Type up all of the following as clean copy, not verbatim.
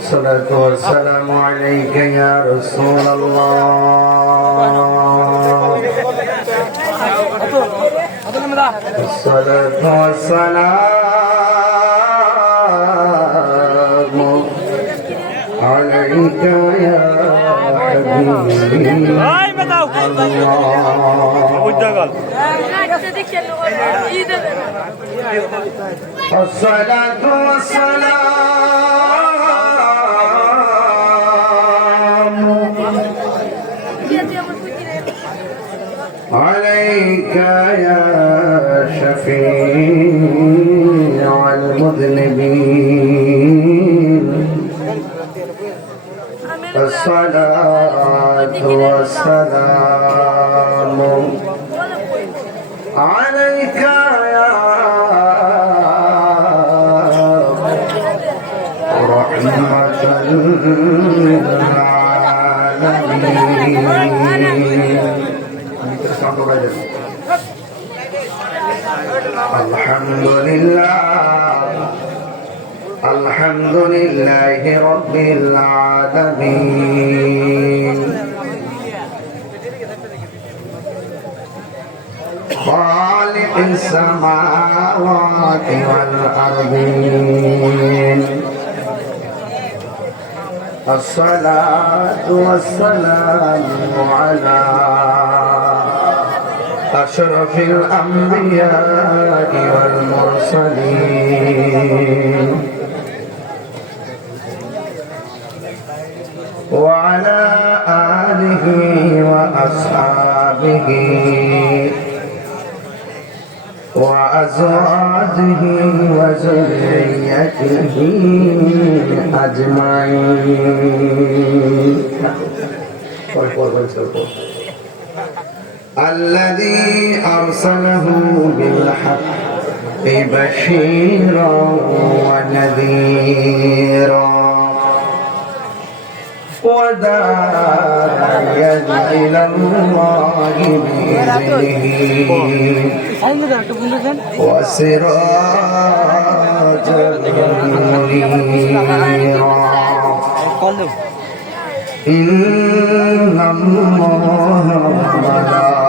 الصلاة والسلام عليك يا رسول الله. الصلاة والسلام عليك يا حبيب الصلاة والسلام عليك يا شفيع المذنبين. الصلاة والسلام عليك يا رحمة للعالمين. الحمد لله الحمد لله رب العالمين خالق السماوات والأرضين. الصلاة والسلام على أشرف الأنبياء والمرسلين وعلى آله وأصحابه وأزواجه وذريته أجمعين. الذي أرسله بالحق بشيرا ونذيرا وداعيا إلى الله بإذنه وسراجا منيرا. إن الله وملائكته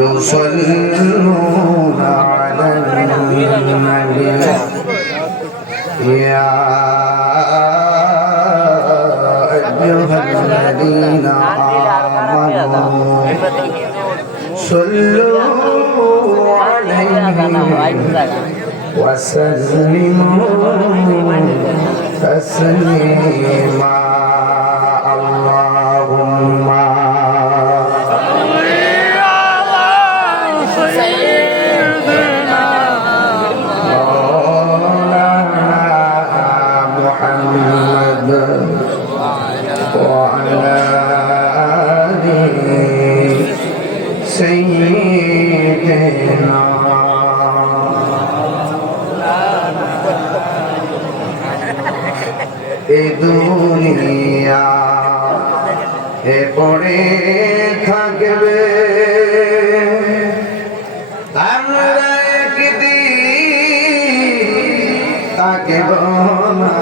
يصلون على النبي يا أيها الذين آمنوا صلوا عليه وسلموا تسليما. اللهم وعلى آله سيدنا এ দুনিয়া এ পড়ে থাকবে আমরা একদিন থাকব না।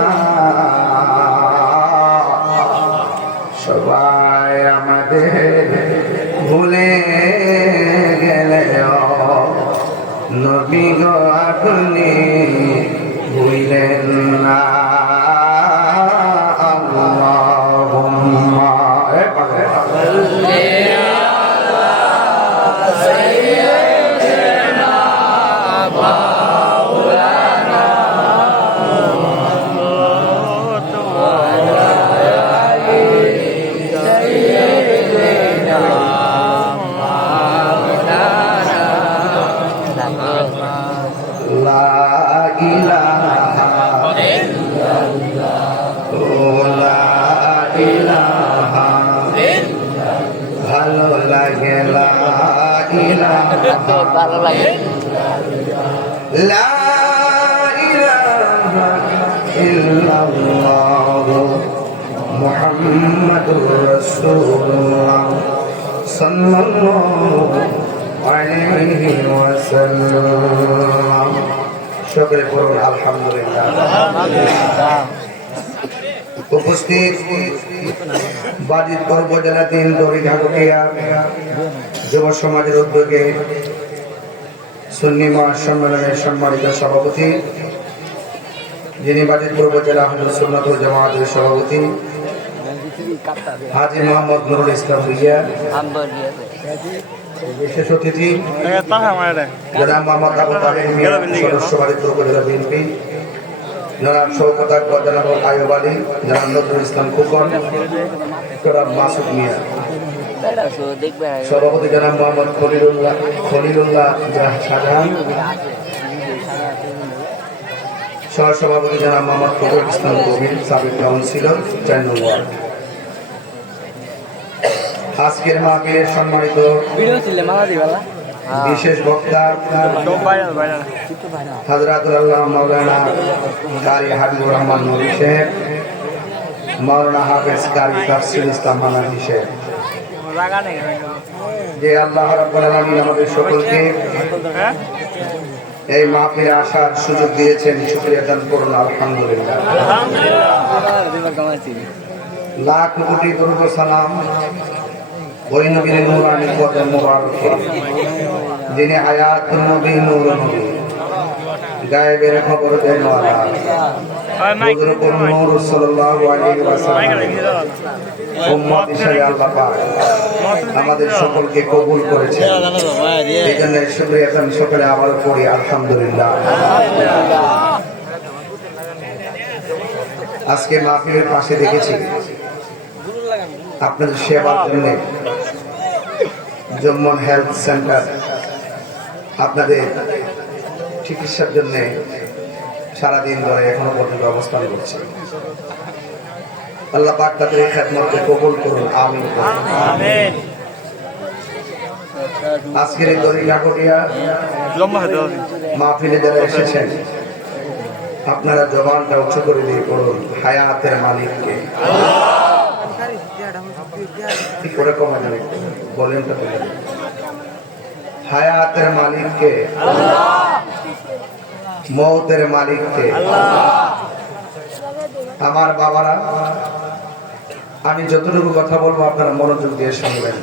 সবাই আমাদের ভুলে গেলেও নবী গো আপনি ভুলেন না। আল্লাহুম্মা ভালো লাগে লা ইলাহা ইল্লাল্লাহ মুহাম্মাদুর রাসূলুল্লাহ সাল্লাল্লাহু আলাইহি ওয়াসাল্লাম। সকলে পড়ুন আলহামদুলিল্লাহ। উপস্থিত বাজিতপুর উপজেলা 3 দড়িঘাটিয়া যুব সমাজের উদ্যোগে সুন্নি মহাসম্মেলনের সম্মানিত সভাপতি, যিনি বাজিতপুর উপজেলা আহলে সুন্নাত ওয়াল জামাতের সভাপতি হাজী মোহাম্মদ নুরুল ইসলাম ভুইয়া, বিশেষ অতিথি জনাব মোহাম্মদ আবু তাহের মিয়া, সদস্য বাজিতপুর উপজেলা বিএনপি, জনাব শওকত আকবর, জনাব আইয়ুব আলী, জনাব নজরুল ইসলাম খোকন, জনাব মাসুদ মিয়া, সভাপতি জনাব মোহাম্মদ খলিলুল্লাহ শাহজাহান, সহসভাপতি জনাব মোহাম্মদ ফখরুল ইসলাম কবির, সাবেক কাউন্সিলর 4 নং ওয়ার্ড। আজকের মাহফিলের সম্মানিত বিশেষ বক্তা হযরতুল আল্লাহ মাওলানা কারি হাবিবুর রহমান নবী সাহেব, মাওলানা হাফেজ কারি তাফসীর ইসলাম হানাফি সাহেব, যে আল্লাহ রাব্বুল আলামিন আমাদের সকলকে এই মাহফিলে আসার সুযোগ দিয়েছেন, শুকরিয়া আদান করুন আলহামদুলিল্লাহ। লাখ কোটি দরুদ ও সালাম ওই নবীর নূরানি কদম মুবারকে, যিনি হায়াতুন নবী, নূর নবী, গায়েবের খবর দেন ওয়ালা হযরতুল নূর সাল্লাল্লাহু আলাইহি ওয়াসাল্লাম উম্মত হিসেবে আল্লাহ পাক আমাদের সকলকে কবুল করেছেন। এই জন্য শুকরিয়া আদান সকলে আবার করি আলহামদুলিল্লাহ। আজকে মাহফিলের পাশে দেখেছি আপনাদের সেবার জন্য জম্মন হেলথ সেন্টার আপনাদের চিকিৎসার জন্য সারাদিন ধরে এখনো পর্যন্ত অবস্থান করছে। আল্লাহ পাক তাদের এই খেদমতকে কবুল করুন, আমিন। আজকের এই দড়িঘাটিয়া মাহফিলে যারা এসেছেন, আপনারা জবানটা উঁচু করে দিয়ে পড়ুন হায়াতের মালিককে। কি করে কমা যাবে ভলিউমটা তুলে? হায়াতের মালিককে, মওতের মালিককে। আমার বাবারা, আমি যতটুকু কথা বলবো আপনারা মনোযোগ দিয়ে শুনবেন।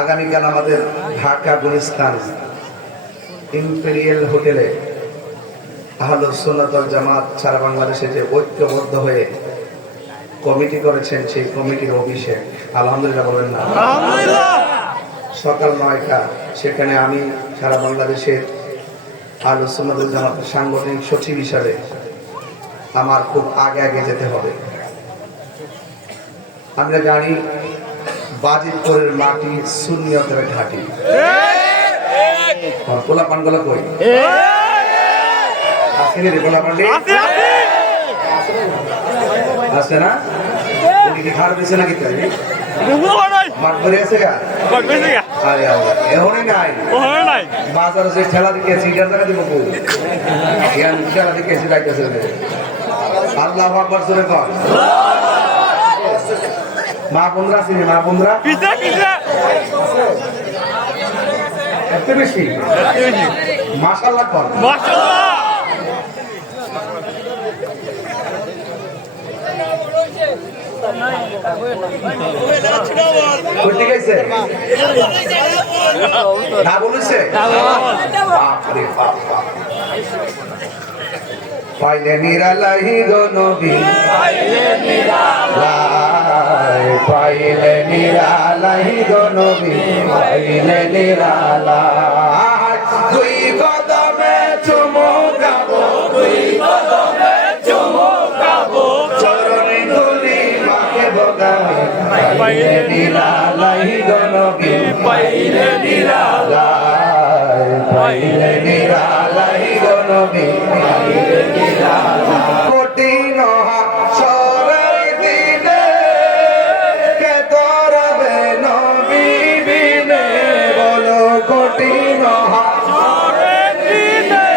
আগামীকাল আমাদের ঢাকা গুলিস্তান ইম্পেরিয়াল হোটেলে আহলুস সুন্নাত ওয়াল জামাত সারা বাংলাদেশে যে ঐক্যবদ্ধ হয়ে কমিটি করেছেন, সেই কমিটির অভিষেক। আলহামদুলিল্লাহ বলেন না? সকাল 9টা। সেখানে আমি সারা বাংলাদেশের আহলুস সুন্নাত ওয়াল জামাতের সাংগঠনিক সচিব হিসাবে আমার খুব আগে আগে যেতে হবে। আমরা জানি বাজিতপুরের মাটি সুন্নিয়তের ঘাঁটি। পোলা পানগুলো কই আসেনি রে? পোলা পান্ডি আছে না? কি খার বেছে নাকি তাই মাঠ ধরে আছে গা? আরে আল্লাহ, এখনই নাই বাজারে যে ঠেলা দিকেছি এটার জায়গা দিব বউ ঠেলা দিকেছি যাইতেছে। আল্লাহু আকবার জোরে কর। মা বোনরা চিনি? মা বোনরা এত বেশি? মাশাআল্লাহ কর। না বলেছে পাইলে নিরালাই গো নবী, পাইলে নিরালাই গো নবী, পাইলে নিরালাই। দুই কদমে চুমু খাবো, দুই কদমে চুমু খাবো, চরণে ধুলি মাকে বগাই, পাইলে নিরালাই গো নবী, পাইলে নিরালাই, পাইলে নিরালাই গো নবী, পাইলে নিরালাই। কঠিন হাসরের দিনে কে তরবে নবী বিনে, বলো কঠিন হাসরের দিনে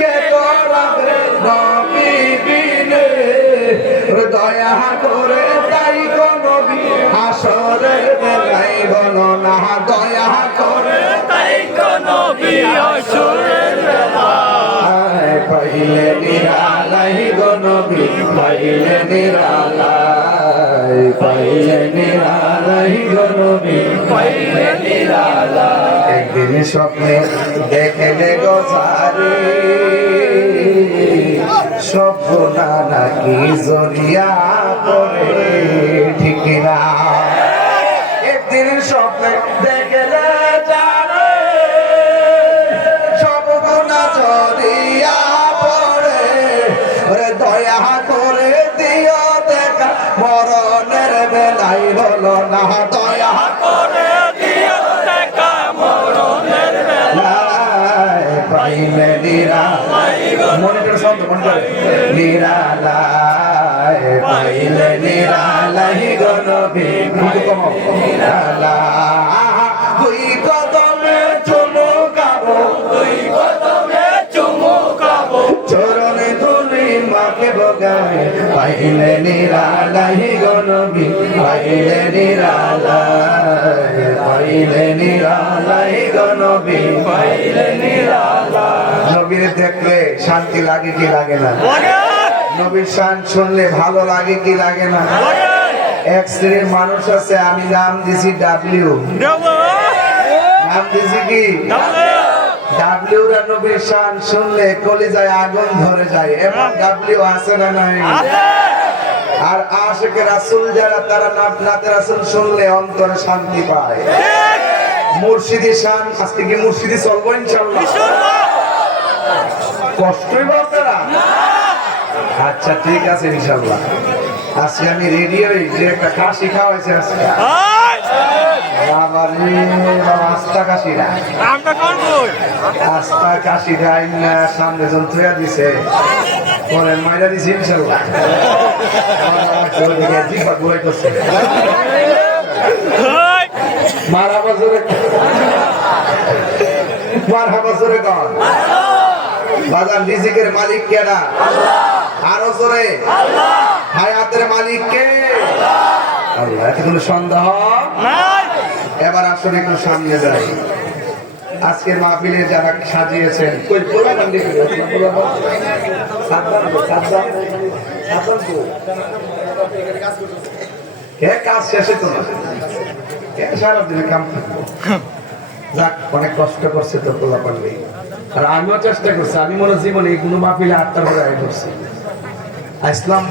কে তরবে নবী বিনে। দয়া করে তাই গো নবী হাসরের বেলায় গণনা, দয়া করে তাই গো নবী হাসরের পাইলে নিরালাই গো নবী পাইলে নিরালাই পাইলে নিরালাই গো নবী পাইলে নিরালাই একদিন স্বপ্নে দেখলে গো সারি স্বপ্ন নাকি জড়িয়া পড়ে ঠিক না একদিন স্বপ্নে দেখলে মরণের বেলাই হলো না দয়া করে দিও দেখা মরণের বেলায় পাইলে নিরালাই মনিটর শব্দ মনিটর নিরালাই পাইলে নিরালাই গো নবী নিরালাই দুই কদমে চুমুকাবো দুই কদমে চুমুকাবো চরণে ধুলি মাকে বগায় পাইলে নিরালাই গো নবী পাইলে নিরালাই পাইলে নিরালাই গো নবী পাইলে নিরালাই নবীর দেখলে শান্তি লাগে কি লাগে না নবীর শান শুনলে ভালো লাগে কি লাগে না এক শ্রেণীর মানুষ আছে আমি নাম দিছি ডাব্লিউ নাম দিছি কি ডাব্লিউ রা নবীর শান শুনলে কলিজায় আগুন ধরে যায় এমন ডাব্লিউ আছে না নাই আর আশিকে রাসূল যারা তারা নাতে রাসূল শুনলে অন্তরে শান্তি পায় মুর্শিদি শান আজকে কি মুর্শিদি চলবো ইনশাআল্লাহ কষ্টই বলতে না আচ্ছা ঠিক আছে ইনশাআল্লাহ আজকে আমি রেডি হই যে একটা কাশি খাওয়াইছে আজকে আস্তা কাশিরা আস্তা কাশিরা সামনে জন থইয়া দিছে পরে মাইরা দিছে ইনশাআল্লাহ মারহাবা জোরে মারহাবা জোরে কর বাজার রিজিকের মালিক কেডা আরো জোরে হায়াতের মালিক কে আল্লাহ এতে কোনো সন্দেহ নাই এবার আসলে একটু সামনে যাই আজকের মাহফিলে যারা সাজিয়েছেন কই পোলা গান দেখে পোলা সাবধান সাবধান কে কাজ শেষে তো কে সারা দিনে কাম যাক অনেক কষ্ট করছে তো পোলা পারলে আর আমিও চেষ্টা করছি আমি মনে জীবনে এই কোনো মাহফিলে আটটার পরে আয় করছি ইসলাম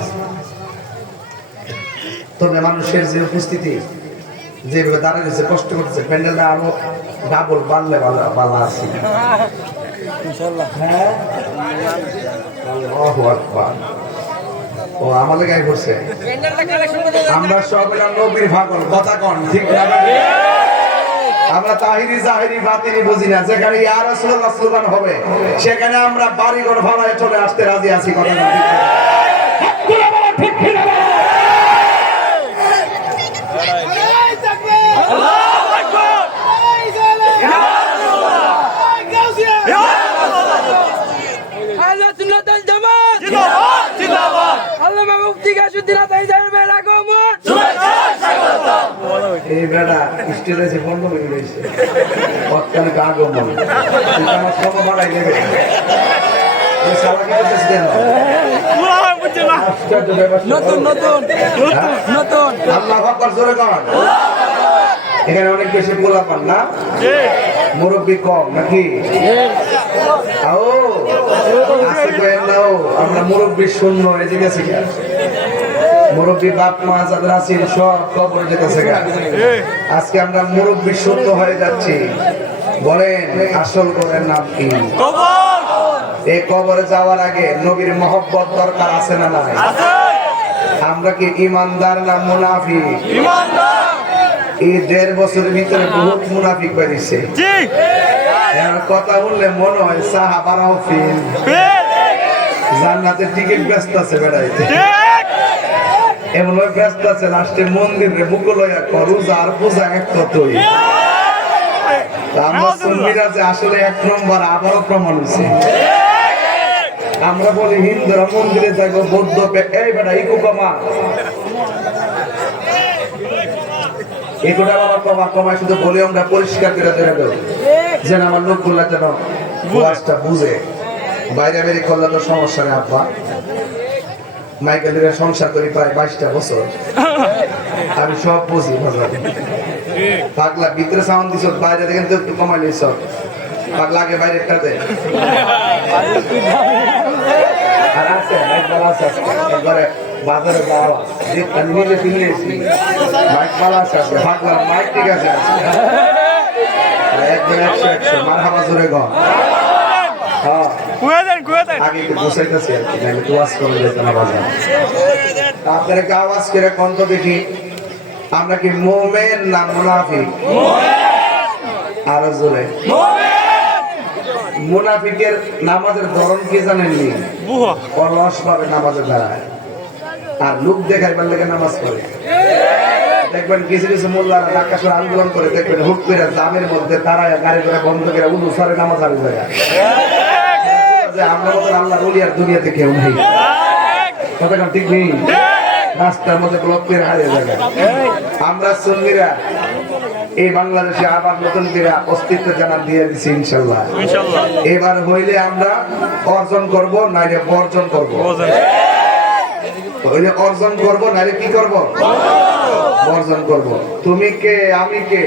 তবে মানুষের যে উপস্থিতি যেভাবে দাঁড়িয়ে গেছে কষ্ট করছে প্যান্ডেলটা আরো ডাবল বাড়লে ভালো আছে ও আমাদের গায়ে করছে আমরা সব নবীর ভাগল কথা কন ঠিক না আমরা তাহিরি জাহিরি বাতিনি বুঝি না যেখানে ইয়া রাসূলুল্লাহ স্লোগান হবে সেখানে আমরা বাড়িঘর ভাড়ায় চলে আসতে রাজি আছি কথা না ঠিক ঠিক না এই বেড়া স্টেজে এসে বন্ধ হয়ে গেছে তৎকালে আগমন আমার ক্ষমা বাড়াই দেবে এখানে অনেক বেশি গোলা পান না মুরব্বী কম নাকি আমরা মুরব্বী শূন্য এদিকে আছে মুরব্বী বাপ মা যাদের আছেন সব কবরে যেতেছে আজকে আমরা মুরব্বী শূন্য হয়ে যাচ্ছি বলেন আসল কবরের নাম কি এই কবরে যাওয়ার আগে নবীর মহব্বত দরকার আছে না নাই আমরা কি ইমানদার না মুনাফিক এই 1.5 বছরের ভিতরে বহুত মুনাফিক বেরিয়েছে কথা বললে মনে হয় সাহাবারাও ফেল জান্নাতের টিকিট ব্যস্ত আছে বেড়াইতে এমন ব্যস্ত আছে লাস্টে মন্দিরে মুকুলয়া রোজা আর পূজা এক কতই আমরা সুন্নিরা যে আসলে 1 নম্বর আবারও প্রমাণ হয়েছে আমরা বলি হিন্দুরা মন্দিরে যাবো বৌদ্ধ এই বেটা ইকুকমা এগুলো আমার কমা কমায় শুধু বলি আমরা পরিষ্কার করে দেবো যেন আমার লোকগুলা যেন বুঝে বাইরে বেরিয়ে করলে তো সমস্যা নেই আব্বা। মাইকেলের সংসার করি প্রায় 22টা বছর, আমি সব বুঝি। পাগলা ভিতরে সাউন্ড দিছ, বাইরে দেখেন তো একটু কমাই নিছ। পাগলা আগে বাইরে কাটে আর আছে একবার আছে একবারে বাজারে যাওয়া আমি নিজে কিনে এসেছি। মাইক পালা আছে আজকে, পাগলা মাইক ঠিক আছে একবার 100 মারহাবা জোরে গন। আগে একটু বসাইতেছি আর কি, নাহলে তো ওয়াজ করে যেত না বাজার। আপনাদেরকে আওয়াজ করে কন্ত দেখি, আমরা কি মুমিন না মুনাফিক? আরো জোরে। মুনাফিকের নামাজের ধরন কি জানেননি? অলস ভাবে নামাজে দাঁড়ায় আর লোক দেখাই পারলে নামাজ পড়ে। দেখবেন কিছু কিছু মোল্লারা আকাশের আন্দোলন করে, দেখবেন হুট করে জামের মধ্যে দাঁড়ায় গাড়ি করে বন্ধ করে উদু সরে নামাজ আরো জায়গায়। আমরা মতো আল্লাহর ওলি আর দুনিয়াতে কেউ নেই, কথা ঠিক নেই। রাস্তার মধ্যে ব্লক করে হারিয়ে যাবে। আমরা সুন্নিরা এই বাংলাদেশে আবার নতুন করে অস্তিত্ব জানান দিয়ে দিচ্ছি ইনশাল্লাহ। এবার হইলে আমরা অর্জন করব, নাইলে বর্জন করব। হইলে অর্জন করব, নাইলে কি করব? বর্জন করব। তুমি কে, আমি কে?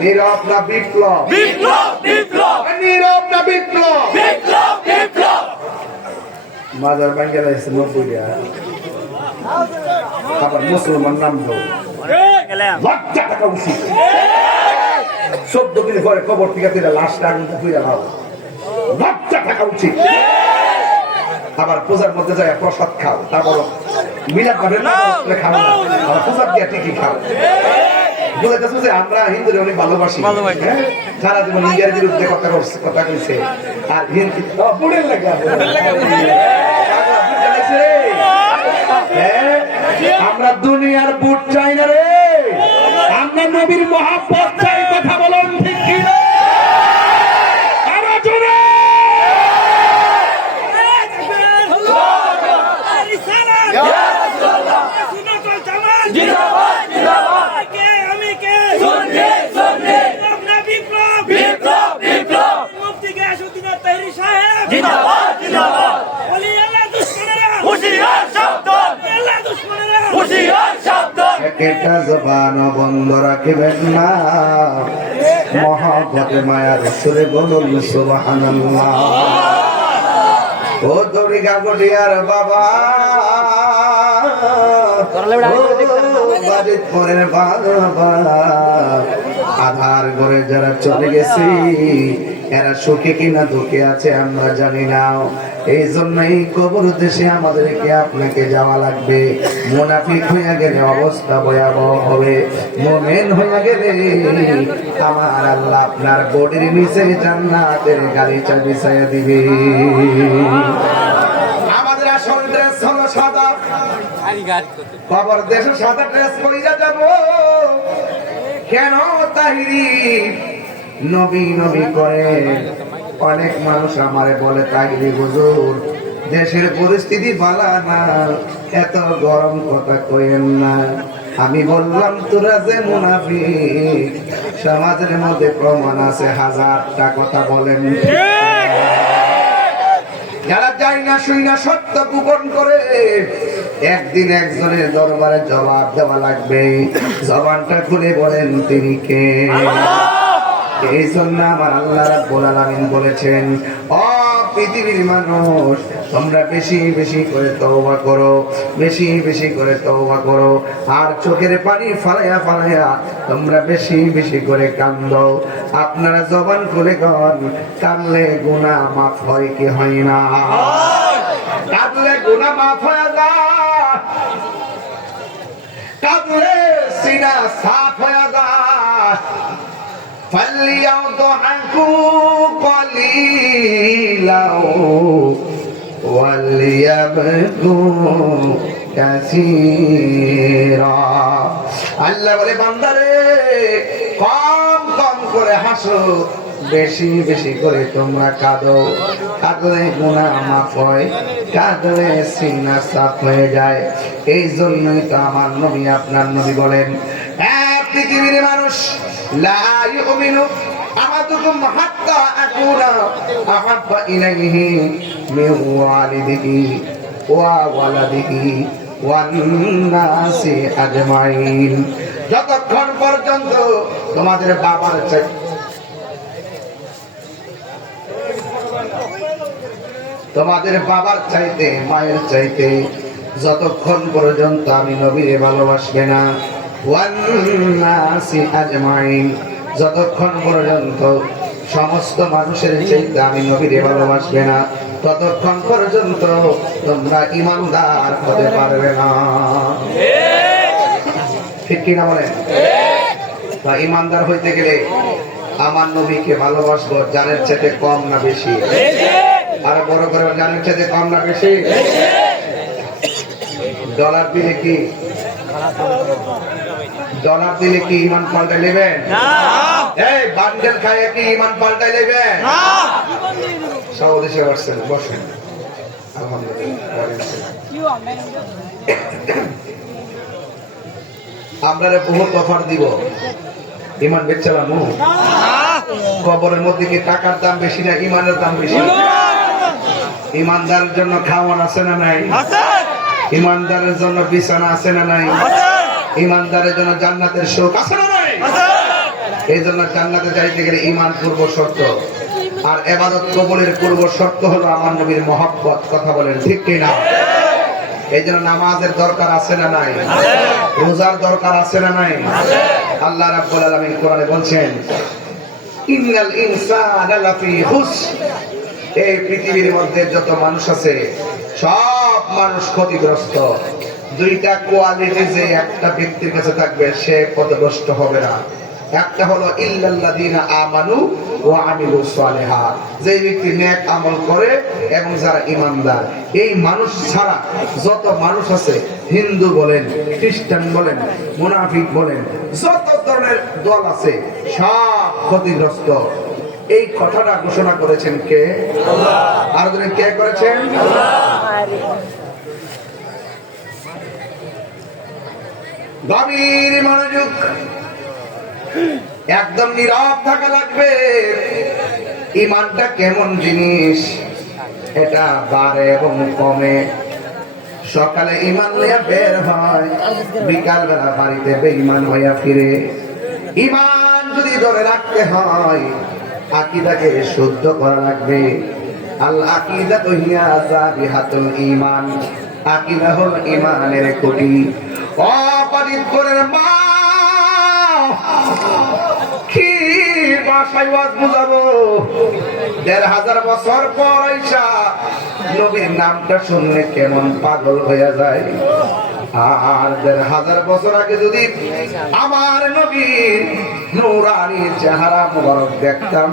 নীরব না বিপ্লব? নীরব না বিপ্লব? মাজার ভাঙ্গা যাইছে 90 আবার মুসলমান নাম দাও, লজ্জা থাকা উচিত। 14 দিন পরে কবর থেকে তুই লাশটা আগুন খুঁজে নাও, লজ্জা থাকা উচিত। আবার পূজার মধ্যে যায় প্রসাদ খাও, তারপর মিলাদ পাবেন না খাও না, আবার পূজার দিয়ে ঠিকই খাও। বুঝাইতেছো যে আমরা হিন্দুদের অনেক ভালোবাসি, সারা জীবন ইন্ডিয়ার বিরুদ্ধে কথা কইছে আর হিন্দু আমরা দুনিয়ার বুট চাই না রে, আমরা নবীর মহাব্বত চাই। কথা বলুন ঠিক কি না? আরো জোরে। একটা জবান বন্ধ রাখিবেন না, মহাব্বতে মায়ার সুরে বলুন সুবহানাল্লাহ। ও দড়িগা গড়িয়ার বাবা, বাড়ির পরের বাবা, আধার ঘরে যারা চলে গেছে এরা সুখে কিনা দুঃখে আছে আমরা জানি না। এই জন্যই কবর দেশে আমাদেরকে আপনাকে যাওয়া লাগবে। মুনাফিক হইয়া গেলে অবস্থা ভয়াবহ হবে, মুমিন হইয়া গেলে আমার আল্লাহ আপনার বডির নিচে জান্নাতের গালিচা বিছাইয়া দিবে। আমাদের আসল ড্রেস হলো সাদা, কবর দেশে সাদা ড্রেস পরিয়া যাব কেন? তাহিরি নবী নবী করে অনেক মানুষ আমারে বলে, তাহিরি হুজুর দেশের পরিস্থিতি ভালো না, এত গরম কথা কইেন না। আমি বললাম তোরা যে মুনাফিক, সমাজের মধ্যে প্রমাণ আছে, 1000টা কথা বলেন। যারা যাই না শুই না সত্য গোপন করে, একদিন একজনের দরবারে জবাব দেওয়া লাগবে। জবানটা খুলে বলেন তিনি কে? এই জন্য আমার আল্লাহ রাব্বুল আলামিন বলেছেন, ও পৃথিবীর মানুষ তোমরা বেশি বেশি করে তওবা করো, বেশি বেশি করে তওবা করো, আর চোখের পানি ফালাইয়া ফালাইয়া তোমরা বেশি বেশি করে কান্দো। আপনারা জবান খুলে কন, কাঁদলে গুনাহ মাফ হয় কি হয় না? কাঁদলে গুনাহ মাফ হয় না, কাঁদলে সিনা সাফ হয়ে যায়। فليضحكوا قليلا وليبكوا كثيرا। আল্লাহ বলে বান্দারে কম কম করে হাসো, বেশি বেশি করে তোমরা কাঁদো। কাঁদলে গুনাহ মাফ হয়, কাঁদলে সিনা সাফ হয়ে যায়। এই জন্যই তো আমার নবী আপনার নবী বলেন, পৃথিবীর মানুষ লা ইউমিনু আহাদুকুম হাত্তা আকুনা আহাব্বা ইলাইহি মিন ওয়ালিদিহি ওয়া ওয়ালাদিহি ওয়ান নাসি আজমাইন। যতক্ষণ পর্যন্ত তোমাদের বাবার চাইতে মায়ের চাইতে যতক্ষণ পর্যন্ত আমি নবীরে ভালোবাসবে না, ওয়ান নাসি আজমাইন, যতক্ষণ পর্যন্ত সমস্ত মানুষের চাইতে আমি নবীরে ভালোবাসবে না, ততক্ষণ পর্যন্ত তোমরা ঈমানদার হতে পারবে না। ঠিক কিনা বলেন? বা ঈমানদার হইতে গেলে আমার নবীকে ভালোবাসবো জানের চাইতে কম না বেশি? আর বড় করে জানের চাইতে কম না বেশি? ডলার দিলে কি ঈমান পাল্টাই নেবেন? এই বান্ডেল খায় কি ঈমান পাল্টাই নেবেন? সব দেশে বসছেন, বসেন। আমরা বহুত অফার দিব, ঈমান বেচলাম। কবরের মধ্যে কি টাকার দাম বেশি না ঈমানের দাম বেশি? ঈমানদারের জন্য খাওয়ান আছে না নাই? ঈমানদারের জন্য বিছানা আছে না নাই? ঈমানদারের জন্য জান্নাতের সুখ আছে না নাই? এই জন্য জান্নাতে যাইতে গেলে ঈমান পূর্ব শর্ত, আর ইবাদত কবুলের পূর্ব শর্ত হলো আমার নবীর মহব্বত। কথা বলেন ঠিক কি না? এই জন্য নামাজের দরকার আছে না নাই? রোজার দরকার আছে না নাই? আল্লাহ রাব্বুল আলামিন কোরআনে বলছেন, ইন্নাল ইনসানা লাফি খুসর, এই পৃথিবীর মধ্যে যত মানুষ আছে সব মানুষ ক্ষতিগ্রস্ত। দুইটা কোয়ালিটি যে একটা ব্যক্তির কাছে থাকবে সে পথভ্রষ্ট হবে না। একটা হলো ইল্লাল্লাযীনা আমানু ওয়া আমিলুস সালিহাত, যে ব্যক্তি নেক আমল করে এবং যারা ঈমানদার। এই মানুষ ছাড়া যত মানুষ আছে, হিন্দু বলেন, খ্রিস্টান বলেন, মুনাফিক বলেন, যত ধরনের দল আছে সব ক্ষতিগ্রস্ত। এই কথাটা ঘোষণা করেছেন কে? আল্লাহ। আর ধরেন কে করেছেন? আল্লাহ। গভীর মনোযোগ, একদম নীরব থাকা লাগবে। ঈমানটা কেমন জিনিস এটা বাড়ে এবং কমে। সকালে ঈমান নিয়ে বের হয়, বিকাল বেলা বাড়িতে বেঈমান হইয়া ফিরে। ঈমান যদি ধরে রাখতে হয় আকীদাকে শুদ্ধ করা লাগবে। আল আকীদাতু হিয়া যাবিহাতুল ঈমান, আকীদা হলো ঈমানের খুঁটি। অপারিত করে মা কি ভাষায় ওয়াজ বুঝাবো? ১৫০০ বছর পর আইসা নবীর নামটা শুনলে কেমন পাগল হয়ে যায়। আর ১৫০০ বছর আগে যদি আমার নবীর নূরানী চেহারা মুবারক দেখতাম,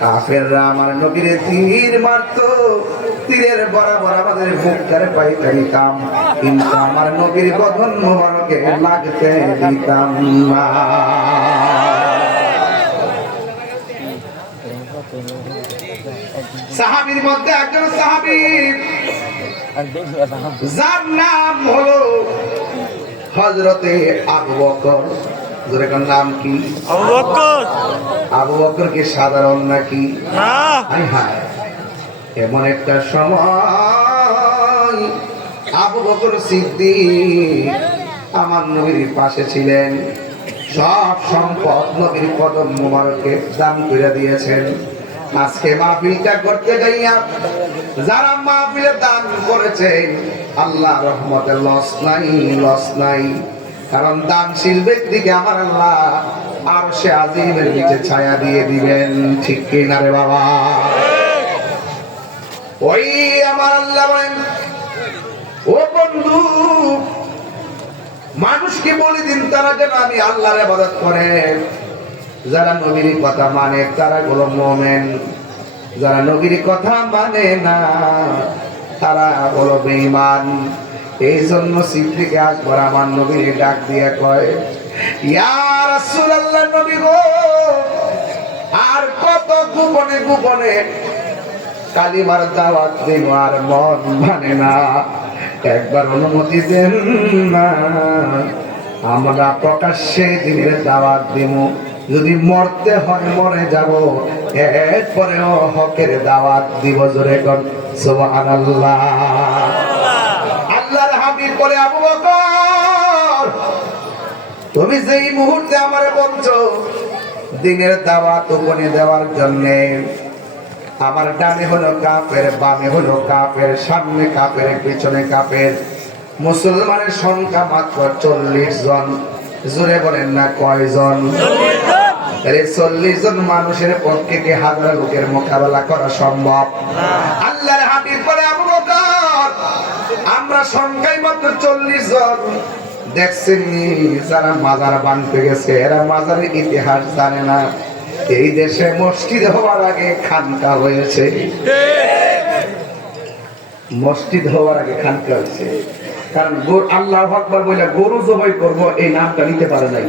কাফেররা আমার নবীর তীর মারতো, তীরের বরাবর আমাদের মুখটারে পাইতে নিতাম, কিন্তু আমার নবীর বদন মুবারকে লাগতে দিতাম না। সাহাবীর মধ্যে একজন সাহাবী যার নাম হলো হযরতে আবু বকর। নাম কি? আবু বকর। আবু বকর কি সাধারণ নাকি? না। এমন একটা সময় আবু বকর সিদ্দিক আমার নবীর পাশে ছিলেন, সব সম্পদ নবীর কদম মোবারকে দান করে দিয়েছেন। আজকে মাহফিলটা করতে যাইয়া যারা মাহফিলে দান করেছেন আল্লাহ রহমতে লস নাই, কারণ দানশীল ব্যক্তিকে আমার আল্লাহ আরশে আজিমের নিচে ছায়া দিয়ে দিবেন। ঠিক কি না রে বাবা? ওই আমার আল্লাহ বলেন, ও বন্ধু, মানুষকে বলে দিন তারা যেন আমি আল্লাহর ইবাদত করে। যারা নবীর কথা মানে তারা হলো মুমিন, যারা নবীর কথা মানে না তারা হলো বেঈমান। এই জন্য সিদ্দিক আকবর আমার নবীর ডাক দিয়ে কয়, ইয়া রাসূলুল্লাহ, নবী গো, আর কত গোপনে গোপনে কালিমার দাওয়াত দিন, আর মন মানে না। একবার অনুমতি দেন না, আমরা প্রকাশ্যে দিনের দাওয়াত দিব। যদি মরতে হয় মরে যাব, এরপরেও হকের দাওয়াত দিব। জোরে কোন সুবহানাল্লাহ। আল্লাহর হাবিব বলে, আবু বকর, তুমি যেই মুহূর্তে আমারে বলছো দিনের দাওয়াত উপনে দেওয়ার জন্য, আমার ডানে হলো কাফের, বামে হলো কাফের, সামনে কাফের, পিছনে কাফের, মুসলমানের সংখ্যা মাত্র 40 জন। জোরে বলেন না কয়জন? 40 জন মানুষের পক্ষে কি হাজার লোকের মোকাবেলা করা সম্ভব? আল্লাহর হাবিব বলে, আবু বকর, আমরা সংখ্যায় মাত্র 40 জন। দেখছেন যারা মাজার বানতে গেছে, এরা মাজারের ইতিহাস জানে না। এই দেশে মসজিদ হওয়ার আগে খানকা হয়েছে, মসজিদ হওয়ার আগে খানকা হয়েছে। কারণ আল্লাহু আকবার বলে গরু জবাই করবো এই নামটা নিতে পারে নাই,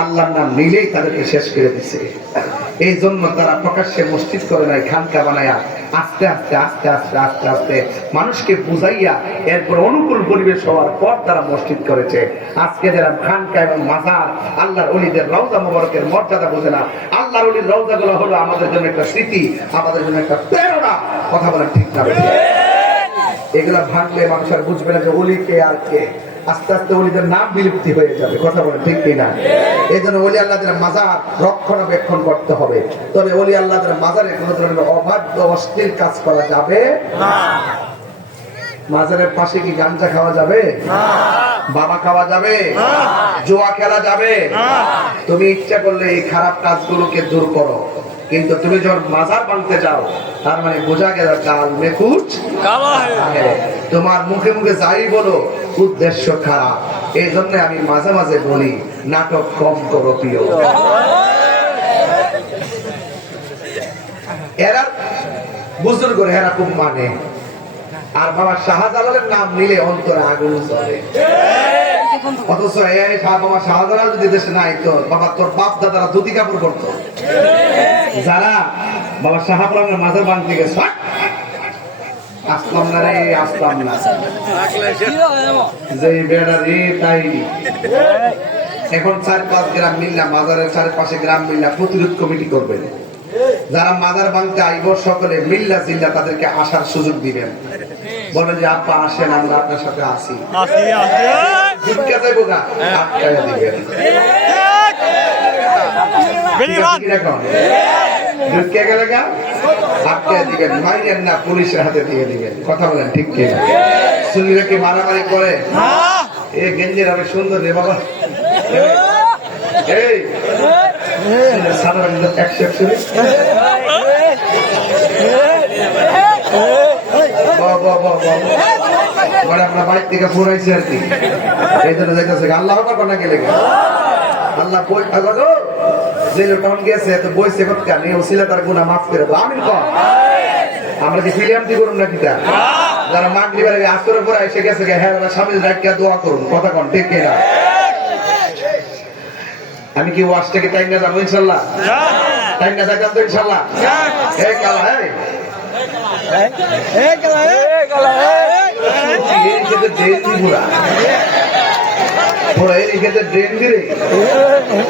আল্লাহর নাম নিলেই তাদেরকে শেষ করে দিছে। এই জন্য তারা প্রকাশ্যে মসজিদ করে নাই, খানকা বানায়া আস্তে আস্তে আস্তে আস্তে আস্তে আস্তে মানুষকে বুঝাইয়া এরপর অনুকূল পরিবেশ হওয়ার পর তারা মসজিদ করেছে। আজকে যারা খানকা এবং মাজার, আল্লাহর ওলিদের রওজা মুবারকের মর্যাদা বোঝে না। আল্লাহর ওলির রওজাগুলো হলো আমাদের জন্য একটা স্মৃতি, আমাদের জন্য একটা প্রেরণা। কথা বলেন ঠিক না? এগুলা ভাঙলে মানুষ আর বুঝবে না যে ওলি কে আর কে। আস্তে আস্তে ওলিদের নাম বিলুপ্তি হয়ে যাবে। কথা বলেন ঠিক কিনা? এই জন্য ওলি আল্লাহদের মাজার রক্ষণাবেক্ষণ করতে হবে। তবে ওলি আল্লাহদের মাজারে কোনো ধরনের অবাধ্য অশ্লীল কাজ করা যাবে না। মাজারের পাশে কি গাঞ্জা খাওয়া যাবে না, বাবা খাওয়া যাবে না, জুয়া খেলা যাবে না। তুমি ইচ্ছা করলে এই খারাপ কাজগুলোকে দূর করো, কিন্তু তুমি যখন মাজার ভাঙতে যাও তার মানে বোঝা গেল কাল মেকুচ কালা। তোমার মুখে মুখে যাই বলো উদ্দেশ্য খারাপ। এই জন্য আমি মাঝে মাঝে বলি নাটক কম করো প্রিয়। এরা বুজুর্গ, এরা খুব মানে। আর বাবা শাহজালালের নাম নিলে অন্তরে আগুন জ্বলে। অথচ বাবা শাহজালাল যদি দেশে নাই তো বাবা তোর বাপ দাদারা ধুতি কাপড় করতো। যারা বাবা শাহজালালের মাজার ভাঙতে গেছে, আসলাম না রে, আসলাম না, যে বেড়া রে তাই। এখন 4-5 গ্রাম মিল্লা, মাজারের চারপাশে গ্রাম মিল্লা প্রতিরোধ কমিটি করবেন। যারা মাজার ভাঙতে আইব সকলে মিল্লা জিল্লা তাদেরকে আসার সুযোগ দিবেন। বলেন যে আপা আসেন, আমরা আপনার সাথে আসি। ঢুকে যাইব গা, আটকায়া দিবেন। ঢুকে গেলে গা আটকায়া দিবেন, মাইরেন না, পুলিশের হাতে দিয়ে দিবেন। কথা বলেন ঠিক কি? সুনীরা কি মারামারি করে? এ গেঞ্জির আমি সুন্দর রে বাবা। এই সাধারণ 100 আমরা বাইর থেকে ফুরাইছি আর কি। এই জন্য দেখতেছে আল্লাহ না গেলে আল্লাহ যে লোকটা গেছে তো বইছে কেন ওসিলা তার গুনাহ মাফ করে দাও। আমিন কর। আমরা কি ফিলিয়ামটি করুন না কিটা? যারা মাগরিবের আগে আসরের পরে এসে গেছে হ্যাঁ সামিল রাখিয়া দোয়া করুন। কথা কোন ঠিক কিনা? আমি কি ওয়াজ থেকে টাইম না যাবো ইনশাল্লাহ? টাইম না যাইতাম তো ইনশাল্লাহ। এই কালা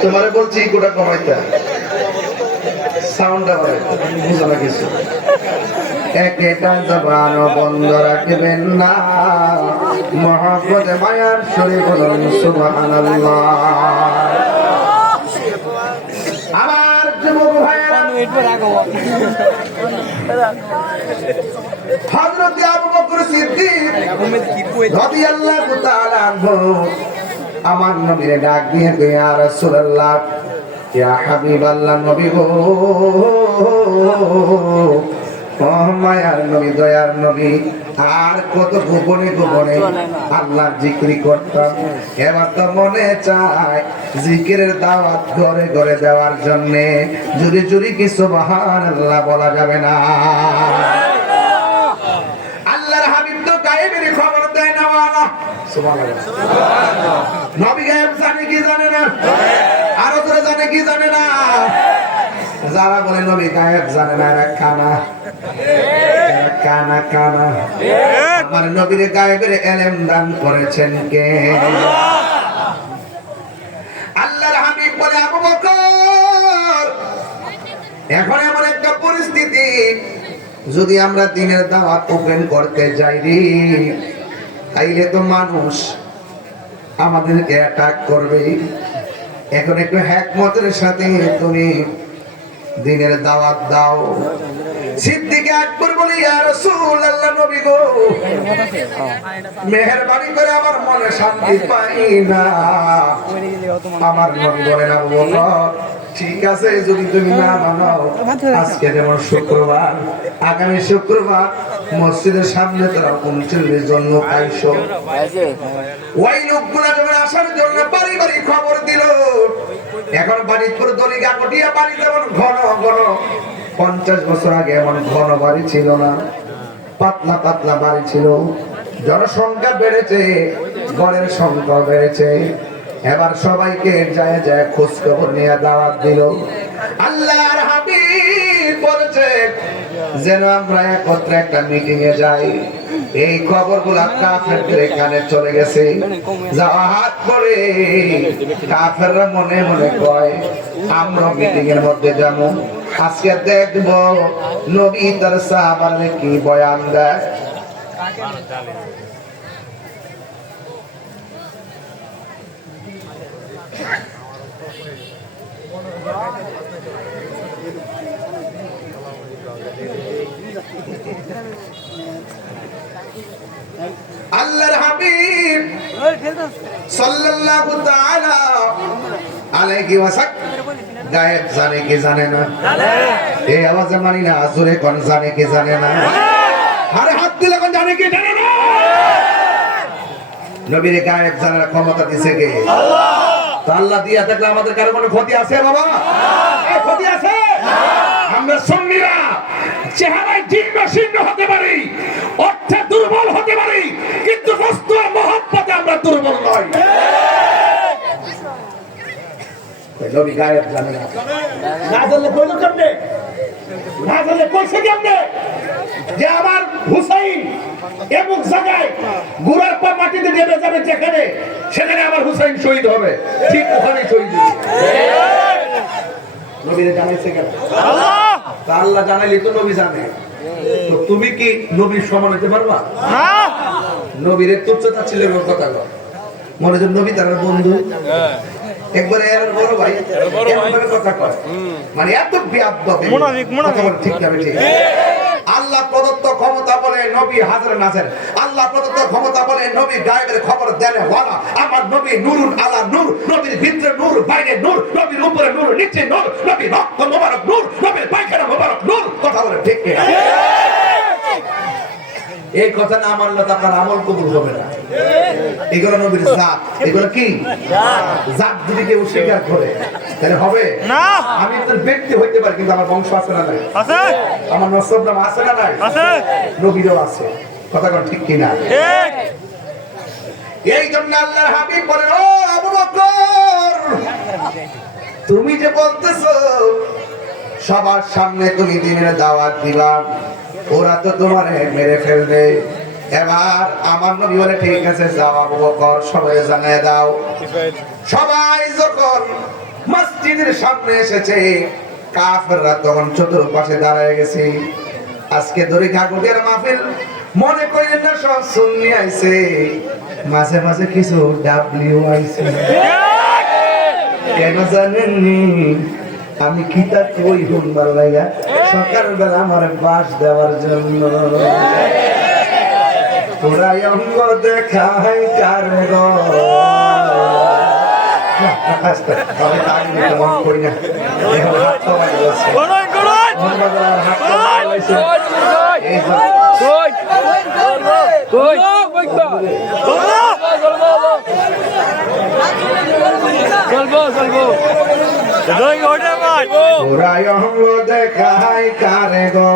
তোমারে বলছি গোটা কমাইতা সাউন্ডটা বুঝো না কিছু। একেটা জবান বন্ধ রাখবেন না, মহব্বত মায়ার শরীর বলুন সুবহানাল্লাহ। আমার যুবক ভাইয়েরা, হযরত আবু বকর সিদ্দিক রাদিয়াল্লাহু তাআলা আনহু আমার নবীর ডাক দিয়ে ইয়া রাসূলুল্লাহ, ইয়া হাবিবাল্লাহ, নবী গো, মায়ার নবী, দয়ার নবী, আর কত গোপনে গোপনে আল্লাহর জিকির করতাম। এবার তো মনে চায় জিকিরের দাওয়াত ঘরে ঘরে দেওয়ার জন্য। জুরি জুরি কি সুবহানাল্লাহ বলা যাবে না? আল্লাহর হাবিব তো গায়েবের খবর দেয় না। সুবহানাল্লাহ। নবী গায়েব জানে কি জানে না? আরো ধরে জানে কি জানে না? যারা বলে নবী গায়েব জানে না এরা কানা, কানা কানা। আমার নবীর গায়েবের ইলম দান করেছেন কে? আল্লাহর হাবিব বলে আবু বকর এখন এমন একটা পরিস্থিতি, যদি আমরা দিনের দাওয়াত ওপেন করতে যাই রে, তাইলে তো মানুষ আমাদেরকে অ্যাটাক করবে। এখন একটু হিকমতের সাথে তুমি দিনের দাওয়াত দাও। সিদ্দিক আকবর বলে, ইয়া রাসূলুল্লাহ, নবী গো, মেহেরবানি করে আমার মনে শান্তি পাই না। আমার নবী বলেন, আবু বকর, ঠিক আছে, যদি তুমি না মানো, আজকে যেমন শুক্রবার, আগামী শুক্রবার মসজিদের সামনে তোরা 39 জন লোক আইসো। ওই লোকগুলা যখন আসার জন্য বাড়ি বাড়ি খবর দিল। এখন বাড়িপুর দলিগা কটিয়া বাড়ি যেমন ঘন ঘন, 50 বছর আগে এমন ঘন বাড়ি ছিল না, পাতলা পাতলা বাড়ি ছিল। জনসংখ্যা বেড়েছে, গড়ের সংখ্যা বেড়েছে। এবার সবাইকে যায় যায় খোঁজ খবর নিয়ে দাওয়াত দিল। আল্লাহর হাবিব বলেছে যেন আমরা একত্রে একটা মিটিং এ যাই। এই খবরগুলা কাফেরদের কানে চলে গেছে। যাওয়া হাত করে কাফেররা মনে মনে কয়, আমরা মিটিং এর মধ্যে যাবো, আজকে দেখব নবী তার সাহাবাদের কি বয়ান দেয়। আল্লাহর হাবিব সাল্লাল্লাহু তাআলা আলাইহি ওয়াসাল্লাম গায়েব জানে কি জানে না? এই আওয়াজে মানি না, জোরে কোন জানে কি জানে না? আরে হাত দিলে কোন জানে কি জানে না? নবীর গায়েব জানার ক্ষমতা দিয়েছে কে? আল্লাহ। তো আল্লাহ দিয়া থাকলে আমাদের কারো কোনো ক্ষতি আছে বাবা? এই ক্ষতি আছে? আমরা সুন্নিরা চেহারায় জীর্ণ শীর্ণ হতে পারি, অর্থে দুর্বল হতে পারি, কিন্তু বস্তু আর মহব্বতে আমরা দুর্বল নই। নবী গায়েব জানে না। না জানলে কইল কেমনে? না জানলে কইছে কেমনে যে আমার হুসাইন এমন জায়গায় গুড়ার পর মাটিতে নেমে যাবে, যেখানে সেখানে আমার হুসাইন শহীদ হবে, ঠিক ওখানে শহীদ হবে। নবীরে জানাইছে কেন? আল্লাহ। আল্লাহ জানাইলে তো নবী জানে। তো তুমি কি নবীর সমান হতে পারবা? না। নবীরে তুচ্ছতা ছিল কথা বল। মনে হয় নবী তার বন্ধু, একবারে এর বড় ভাই, এমন কথা কয়, মানে এত বিয়াদব ঠিক না ঠিক? আল্লাহ প্রদত্ত ক্ষমতা বলে নবী হাজরে নাজের, আল্লাহ প্রদত্ত ক্ষমতা বলে নবী গায়েবের খবর দেনে ওয়ালা। আমার নবী নূরুন আলা নূর, নবীর ভিতরে নূর, বাইরে নূর, নবীর উপরে নূর, নিচে নূর, নবীর রক্ত মোবারক নূর, নবীর পায়খানা মোবারক নূর। কথা বলে ঠিক কি? এই কথা না মানলে তো আপনার আমল কবুল হবে না। এগুলো নবীর জাত, এগুলো কি জাত? যদি কেউ স্বীকার করে তাহলে হবে না। আমি তো ব্যক্তি হইতে পারি, কিন্তু আমার বংশ আছে না নাই? আছে। আমার নসব নাম আছে না নাই? আছে। নবীরও আছে। কথা কোন ঠিক কি না? ঠিক। এই জন্য আল্লাহর হাবিব বলেন, ও আবু বকর, তুমি যে বলতেছো সবার সামনে তুমি দিনের দাওয়াত দিবা, ওরা তো তোমার মেরে ফেলবে। এবার আমার নবী বলে, ঠিক আছে যাও আবু বকর, সবাই জানিয়ে দাও। সবাই যখন মসজিদের সামনে এসেছে, কাফেররা তখন চতুর্পাশে দাঁড়ায় গেছে। আজকে ধরে কাকুদের মাহফিল মনে করেন না সব সুন্নি আইছে, মাঝে মাঝে কিছু ডাব্লিউ আইছে। কেন জানেননি? আমি কিতাব কই শুনবার লাগা সকালবেলা আমার বাস দেওয়ার জন্য। তোরা অঙ্গ দেখাই কার গো, দেখাই কারে গো,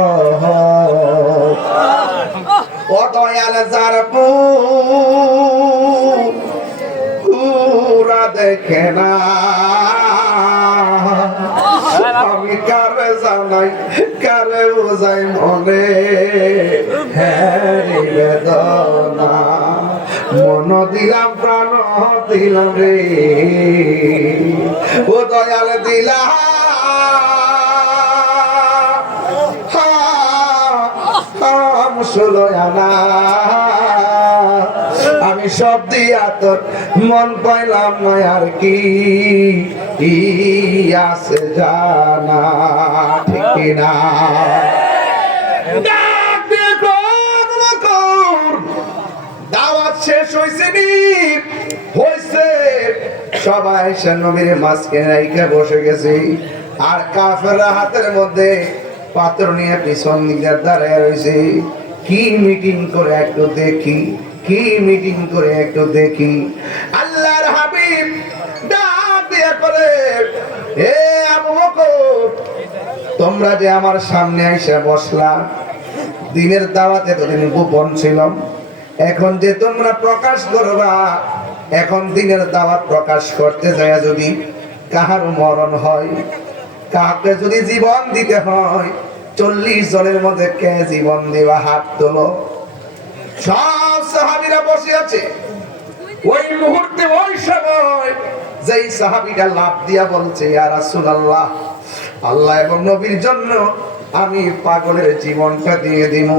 ও দয়াল যার পুরা দেখে না, আমি কারে জানাই কারে বোঝাই মনে বেদনা। মন দিলাম প্রাণ দিলাম রে, ও দয়াল দিলাম 16 আনা, আমি সব দিয়া তোর মন পাইলাম না, আর কি আছে জানা, ঠিক কিনা? দাওয়াত শেষ হয়েছে সবাই সে নবীর মাঝখানে রাইখা বসে গেছে, আর কাফেররা হাতের মধ্যে পাত্র নিয়ে পিছন দিকে দাঁড়ায় রয়েছে। কি মিটিং করে একটু দেখি, কি মিটিং করে একটু দেখি। আল্লাহর হাবিব ডাক দিয়ে বলে, হে আবু বকর, তোমরা যে আমার সামনে এসে বসলা, দিনের দাওয়াতে এতদিন গোপন ছিলাম, এখন যে তোমরা প্রকাশ করবা, এখন দিনের দাওয়াত প্রকাশ করতে যায় যদি কাহার মরণ হয়, কাউকে যদি জীবন দিতে হয়, 40 জনের মধ্যে কে জীবন দিবা? হাত তোলো। সব সাহাবীরা বসে আছে। ওই মুহূর্তে, ওই সময় যেই সাহাবীটা লাফ দিয়া বলছে, ইয়া রাসূলুল্লাহ, আল্লাহ এবং নবীর জন্য আমি পাগলের জীবনটা দিয়ে দিব,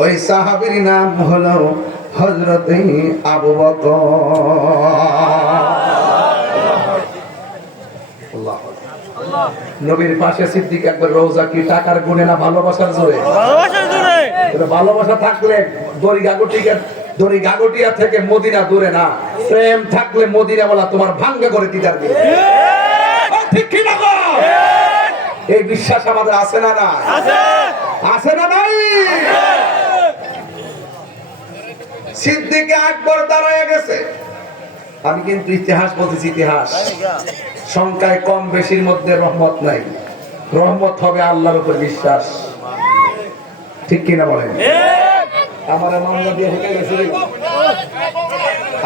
ওই সাহাবীর নাম হলো হযরত আবু বকর। নবীর পাশে সিদ্দিক আকবর। রোজা কি টাকার গুণে না ভালোবাসার জোরে? ভালোবাসার জোরে। ভালোবাসা থাকলে দড়ি গাগটিয়া থেকে মদিনা দূরে না, প্রেম থাকলে মদিনা বলা তোমার ভাঙ্গে করে দিতে পারবে, ঠিক কি না? এই বিশ্বাস আমাদের আছে না? না আছে না? নাই। সিদ্দিক আকবর দাঁড়ায় গেছে। আমি কিন্তু ইতিহাস বলতেছি, ইতিহাস। সংখ্যায় কম বেশির মধ্যে রহমত নাই, রহমত হবে আল্লাহর উপর বিশ্বাস, ঠিক কিনা বলেন? আমারে মামলা দিয়ে হুতাই গেছে,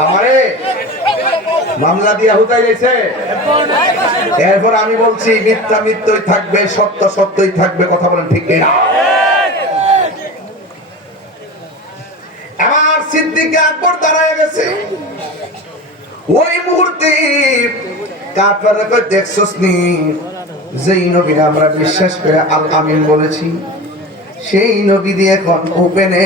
আমারে মামলা দিয়ে হুতাই গেছে। এরপর আমি বলছি মিথ্যা মিথ্যই থাকবে, সত্য সত্যই থাকবে, কথা বলেন ঠিক কিনা? আমার সিদ্দিক আকবর দাঁড়ায় গেছে। ওই মুহূর্তে কাফেররা কই, দেখছস নি যেই নবী আমরা বিশ্বাস করে আল আমিন বলেছি, সেই নবী দিয়ে এখন ওপেনে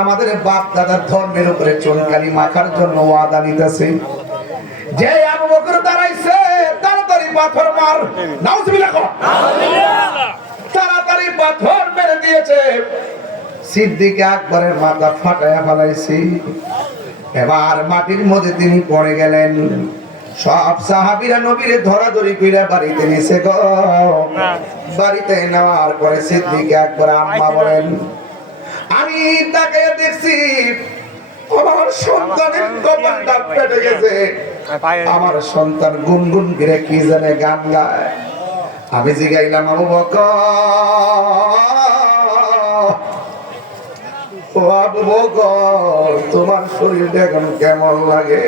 আমাদের বাপ দাদার ধর্মের উপরে চুনকালি মাখার জন্য ওয়াদা নিতেছে। যে আবু বকর দাঁড়াইছে, তাড়াতাড়ি পাথর মার। নাউজুবিল্লাহ, তাড়াতাড়ি পাথর মেরে দিয়েছে। সিদ্দিক আকবরের মাথা ফাটায়া ফেলাইছে। এবার মাটির মধ্যে তিনি পড়ে গেলেন। সব সাহাবীরা নবীরে ধরাধরি কইরা বাড়িতে নিছে গো। বাড়িতে নেওয়ার পরে সিদ্দিক আকবর আম্মা বলেন, আমি তাকে দেখছি আমার সন্তানের কপালটা ফেটে গেছে, আমার সন্তান গুনগুন করে কি জানে গান গায়। আমি জিগাইলাম, আবু বকর, তোমার শরীরটা এখন কেমন লাগে?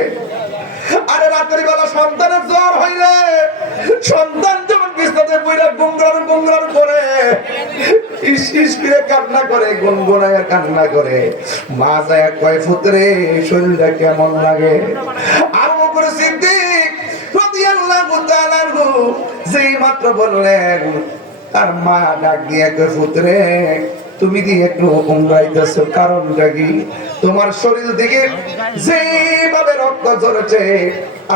আরে রাতের বেলা সন্তানের জ্বর হইলে সন্তান যখন বিছানাতে পড়ে গুনগুন গুনগুন করে, ইস করে কান্না করে, গুনগুনায় কান্না করে, মা যায় কয়, পুত্রে শরীরটা কেমন লাগে? আবু বকর সিদ্দিক রাদিয়াল্লাহু তাআলা আনহু যেই মাত্র বললেন, তার মা ডাক দিয়ে কয়, পুত্রে তুমি দিয়ে একটু উমরাইতেছো, কারণটা কি? তোমার শরীর থেকে যেভাবে রক্ত ঝরছে,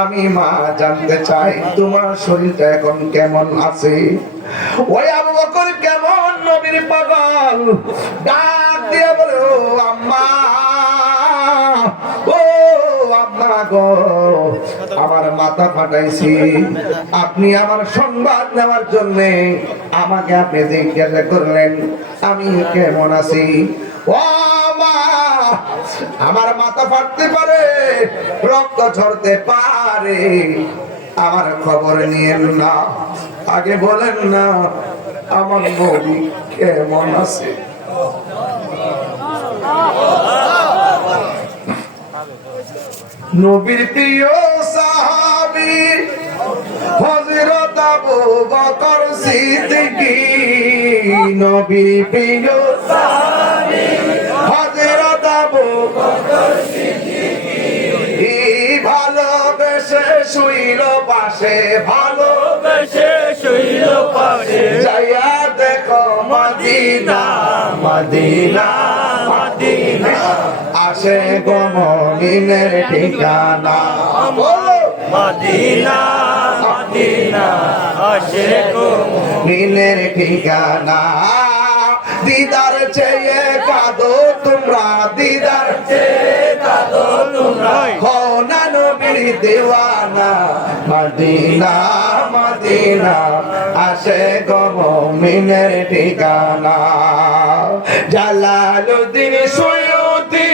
আমি মা জানতে চাই তোমার শরীরটা এখন কেমন আছে। ওই আবু বকর কেমন নবীর পাগল, ডাক দিয়ে বলে, ও আম্মা, ও আম্মা গো, আমার মাথা ফাটাইছি, আপনি আমার সংবাদ নেওয়ার জন্য আমাকে আপনি জিজ্ঞাসা করলেন আমি কেমন আছি। ও মা, আমার মাথা ফাটতে পারে, রক্ত ঝরতে পারে, আমার খবর নিয়েন না, আগে বলেন না আমার নবী কেমন আছে। নবীর প্রিয় সাহাবী হযরত আবু বকর সিদ্দিক, নবীর প্রিয় সাহাবী হযরত আবু বকর সিদ্দিক, ভালোবেসে শুইল পাশে, ভালোবেসে শুইল পাশে, যাইয়া দেখো মদিনা, মদিনা আসে গো মুমিনের ঠিকানা মদিনা মদিনা আসে গো মুমিনের ঠিকানা দিদার চেয়ে কাঁদো তোমরা দিদার চেয়ে কাঁদো তোমরা হও না নবীর দেওয়ানা মদিনা মদিনা আসে গো মুমিনের ঠিকানা জালালুদ্দিন সুয়ুতি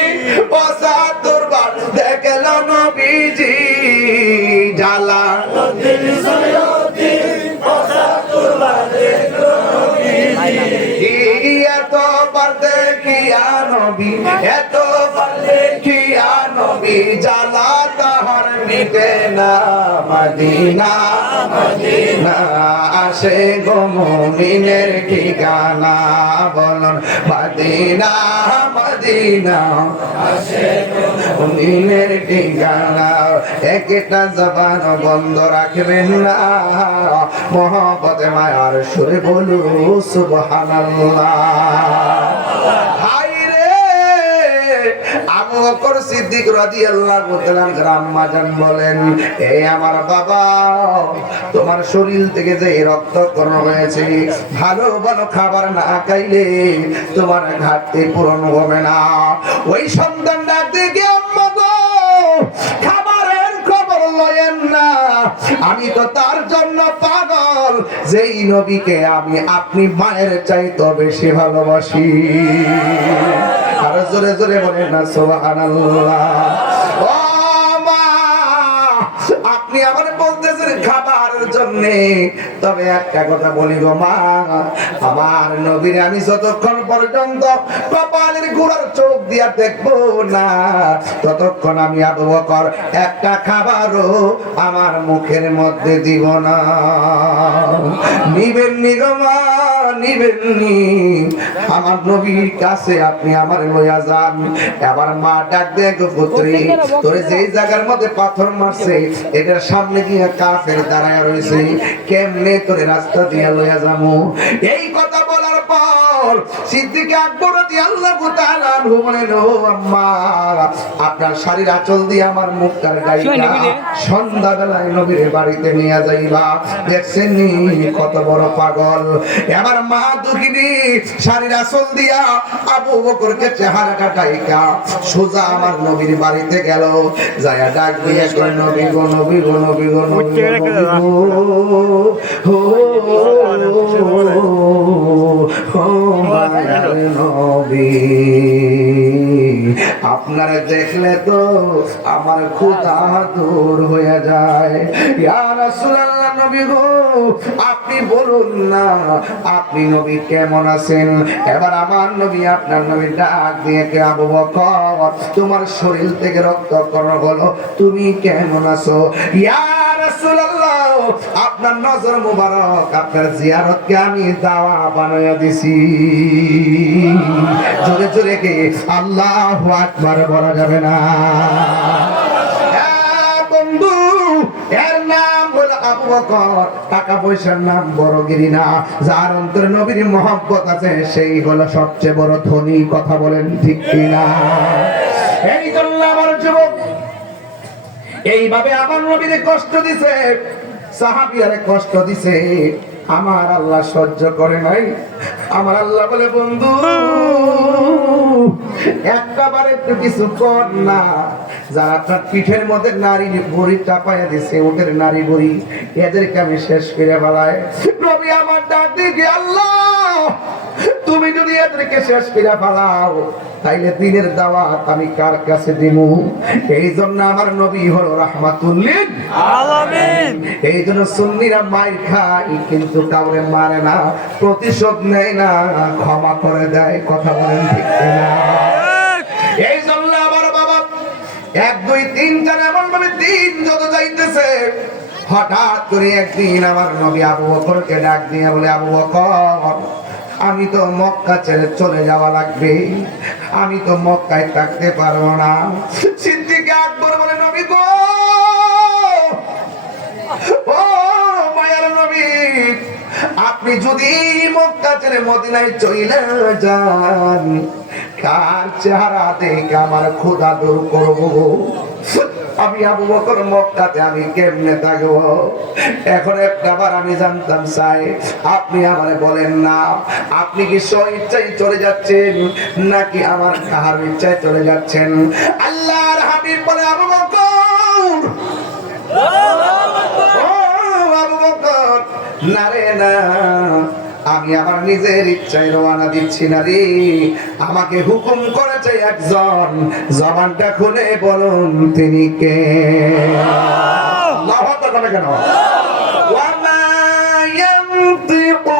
পঁচাত্তর বার দেখল নবীজি জালালুদ্দিন সুয়ুতি পঁচাত্তর বার দেখল নবীজি এতবার দেখিয়া নবী এতবার দেখিয়া নবী জালা তাহার মিটে না মদিনা মদিনা আসে গো মুমিনের ঠিকানা বলুন মদিনা মদিনা আসে গো মুমিনের ঠিকানা একটা জবান বন্ধ রাখবেন না মহব্বতে মায়ার সুরে বলু সুবহানাল্লাহ আবু বকর সিদ্দিক রাদিয়াল্লাহু তাআলা আম্মা জান বলেন এই আমার বাবা তোমার শরীর থেকে যে রক্তকরণ হয়েছে ভালো ভালো খাবার না খাইলে তোমার ঘাটতি পূরণ হবে না ওই সন্তান ডাক দিয়ে আম্মা গো খাবারের খবর লয়েন না আমি তো তার জন্য পাগল যেই নবীকে আমি আপনি মায়ের চাইতে বেশি ভালোবাসি আর জোরে জোরে বলেন না সুবহানাল্লাহ ও মা আপনি আমার বলতেছেন খাবারের জন্য তবে একটা কথা বলি গো মা আমার নবীর আমি যতক্ষণ পর্যন্ত কপালের গোড়ার চোখ দিয়া দেখবো না ততক্ষণ আমি আবু বকর একটা খাবারও আমার মুখের মধ্যে দিব না নিবেন নি গো মা নিবেন নি আমার নবীর কাছে আপনি আমার লইয়া যান আবার মা ডাক দেয় গো পুত্রী তোরে যেই জায়গার মধ্যে পাথর মারছে এটার সামনে দিয়ে কাফের দাঁড়ায় রয়েছে কেমনে তোরে রাস্তা দিয়া লইয়া যাবো এই কথা বলার পর সিদ্দিক আকবর রাদিয়াল্লাহু তাআলা আনহু বলেন ও আম্মা আপনার শাড়ির আঁচল দিয়ে আমার মুখটার গাইটা সন্ধ্যাবেলায় নবীর বাড়িতে নিয়ে যাইবা দেখছেন নি কত বড় পাগল আমার মা দুঃখিনী শাড়ির আঁচল দিয়া আবু বকরকে চেহারাটা ডাইকা সোজা আমার নবীর বাড়িতে গেল যায়া ডাক দিয়ে কই নবী গো নবী গো নবী গো নবী গো মায়ার নবী আপনারা দেখলে তো আমার ক্ষুধা দূর হয়ে যায় ইয়া রাসূলুল্লাহ নবী গো আপনি বলুন না আপনি নবী কেমন আছেন এবার আমার নবী আপনার নবী ডাক দিয়ে কে আবু বকর তোমার শরীর থেকে রক্তকরণ হলো তুমি কেমন আছো ইয়া রাসূলুল্লাহ আপনার নজর মুবারক আপনার জিয়ারতকে আমি দাওয়া বানায়া দিছি জোরে জোরে কে আল্লাহু আকবার বলা যাবে না বন্ধু এর নাম হলো আবু বকর টাকা পয়সার নাম বড়গিরি না যার অন্তরে নবীর মহব্বত আছে সেই হলো সবচেয়ে বড় ধনী কথা বলেন ঠিক কিনা এই জন্য আমার যুবক এইভাবে আমার নবীরে কষ্ট দিছে সাহাবীয়ারে কষ্ট দিছে আমার আল্লাহ সহ্য করে নাই আমার আল্লাহ বলে বন্ধু একটাবার একটু কিছু কর না যারা আপনার পিঠের মধ্যে নারী বড়ি চাপাইয়া দিছে ওদের নারী বড়ি এদেরকে আমি শেষ করে ফেলাই নবী আমার ডাক দিয়ে আল্লাহ তুমি যদি এদেরকে শেষ করে ফেলাও তাইলে দিনের দাওয়াত আমি কার কাছে দিব এই জন্য আমার নবী হলো রাহমাতুল লিল আলামিন এই জন্য সুন্নিরা মাইর খায় কিন্তু কাউরে মারে না প্রতিশোধ নেয় না ক্ষমা করে দেয় কথা বলেন ঠিক না এই জন্য আমার বাবা 1 2 3 4 এমন ভাবে দিন যত যাইতেছে হঠাৎ করে একদিন আমার নবী আবু বকরকে ডাক দিয়ে বলে আবু বকর আমি তো মক্কা ছেড়ে চলে যাওয়া লাগবে আমি তো মক্কায় থাকতে পারবো না সিদ্দিক আকবর বলে নবী গো ও মায়ার নবী আপনি যদি মক্কা ছেড়ে মদিনায় চলে যান, কার চেহারা দেখে আমার ক্ষুধা দূর করবো? আমি আবু বকর মক্কাতে আমি কেমনে থাকবো? এখন একটাবার আমি জানতাম চাই, আপনি আমারে বলেন না, আপনি কি স্ব-ইচ্ছায় চলে যাচ্ছেন নাকি আমার কাহার ইচ্ছায় চলে যাচ্ছেন? আল্লাহর হাবিব বলে, আবু বকর, ও আবু বকর, না রে না, আমি আমার নিজের ইচ্ছায় রওনা দিচ্ছি না রে, আমাকে হুকুম করেছে একজন, জবানটা খুলে বলুন তিনি কে? আল্লাহু আকবার কেন? ওয়া মা ইয়ানতিকু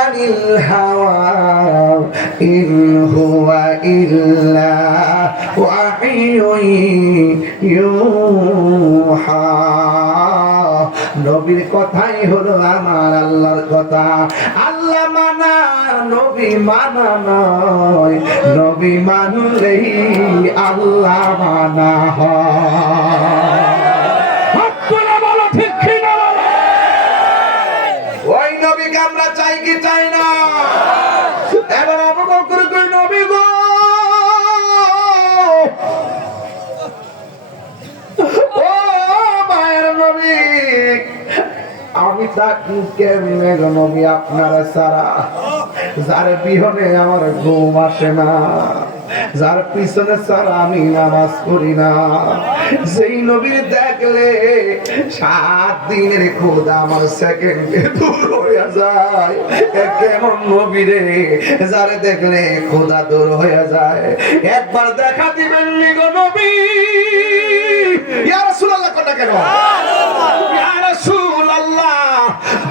আনিল হাওয়া ইন হুয়া ইল্লা ওয়াহিয়ুন ইউহা। নবীর কথাই হলো আমার আল্লাহর কথা। আল্লাহ মানা নবী মানা নয়, নবী মানলেই আল্লাহ মানা হয়। ওই নবীকে আমরা চাই কি চাই না? এবার আবু বকর কই, নবী গো, ও মায়ের নবী, আমি থাকি কেমনে গো নবী আপনারা সারা? যার বিহনে আমার ঘুম আসে না, যার পিছনে ছাড়া আমি নামাজ পড়ি না, যেই নবীর দেখলে 7 দিনের ক্ষুধা আমার সেকেন্ডে দূর হয়ে যায়, কেমন নবীরে যারে দেখলে ক্ষুধা দূর হয়ে যায়? একবার দেখা দিবেন নি গো নবী? ইয়া রাসূলুল্লাহ কথা কেন? ইয়া রাসূলুল্লাহ,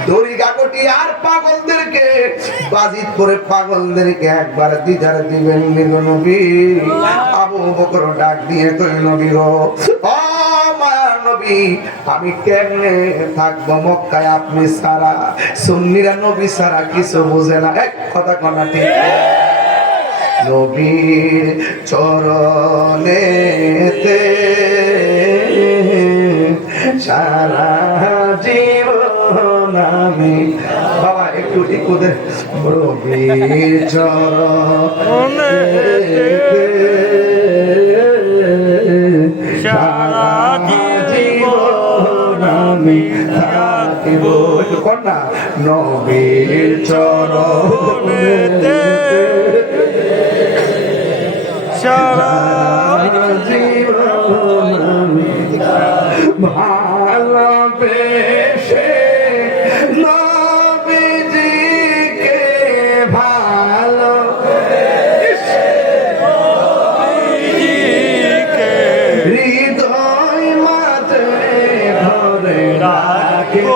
দড়ি গাগটি আর পাগলদেরকে, বাজিতপুরে পাগলদেরকে একবার দিদার দিবেন নি গো নবী? আবু বকর ডাক দিয়ে কই, নবী গো, ও মায়ার নবী, আমি কেমনে থাকবো মক্কায় আপনি ছাড়া? সুন্নিরা নবী ছাড়া কিছু বুঝে না, এক কথা কনা ঠিক। নবীর চরণেতে সারা জীবন আমি, বাবা একটু দে, নবীর চরণেতে সারা জীবন আমি থাকিব। একটু কর না, নবীর চরণেতে সারা জীবন আমি ভালোবেসে নবীজিকে ভালো হৃদয় মাঝে ধরে রাখিব,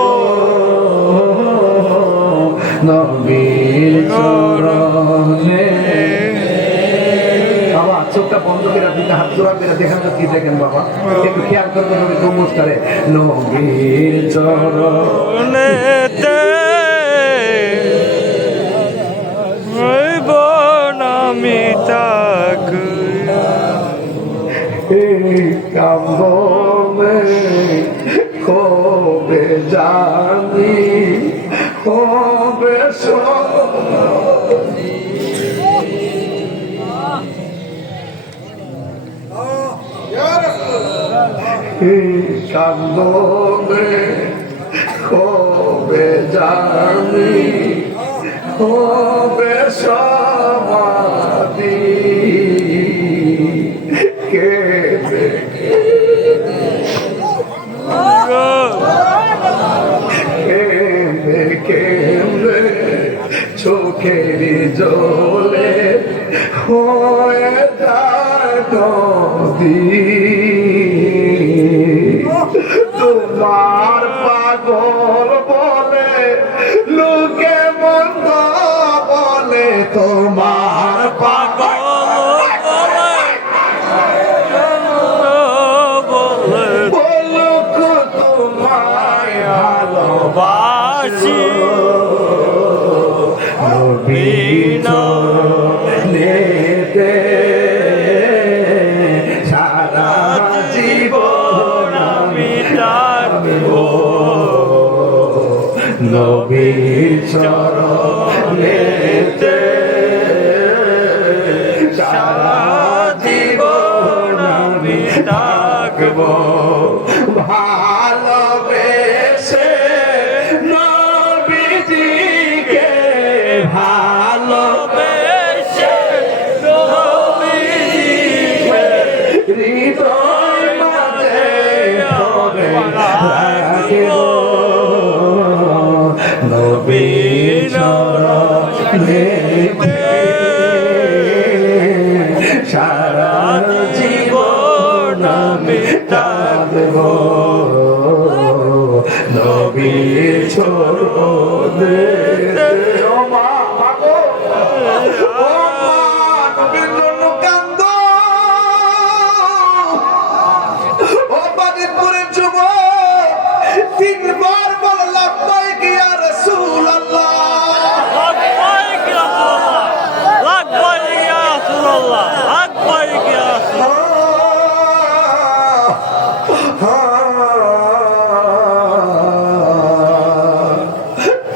নবীর চরণে। বাবা চোখটা বন্ধ করে আপনি হাত জোড়া করে দেখেন তো কি দেখেন বাবা, একটু খেয়াল করবেন নবী গম্বুজ করে, নবীর চরণেতে হইব আমি থাকি, এই কামনে কবে জানি কবে কান্দনে কবে জানি কবে সমাধি, কেঁদে কেঁদে কেঁদে চোখের জলে হয়ে যায় নদী, তোমার পাগল বলে লোকে মন্দ বলে, তোমার পাগল বলুক তোমায় ভালোবাসি, নবীর চরণেতে সারা জীবন আমি থাকব, নবীর চরণেতে রাখিব নবীর চরণে সারা জীবন আমি থাকব নবীর চরণে। ও মা গো, ও মা, নবীর জন্য কান্দো। ও বাজিতপুরের যুবক, তিনবার বল লাব্বাইক ইয়া রাসূলুল্লাহ। লাব্বাইক ইয়া রাসূলুল্লাহ, লাব্বাইক ইয়া রাসূলুল্লাহ, লাব্বাইক ইয়া রাসূলুল্লাহ।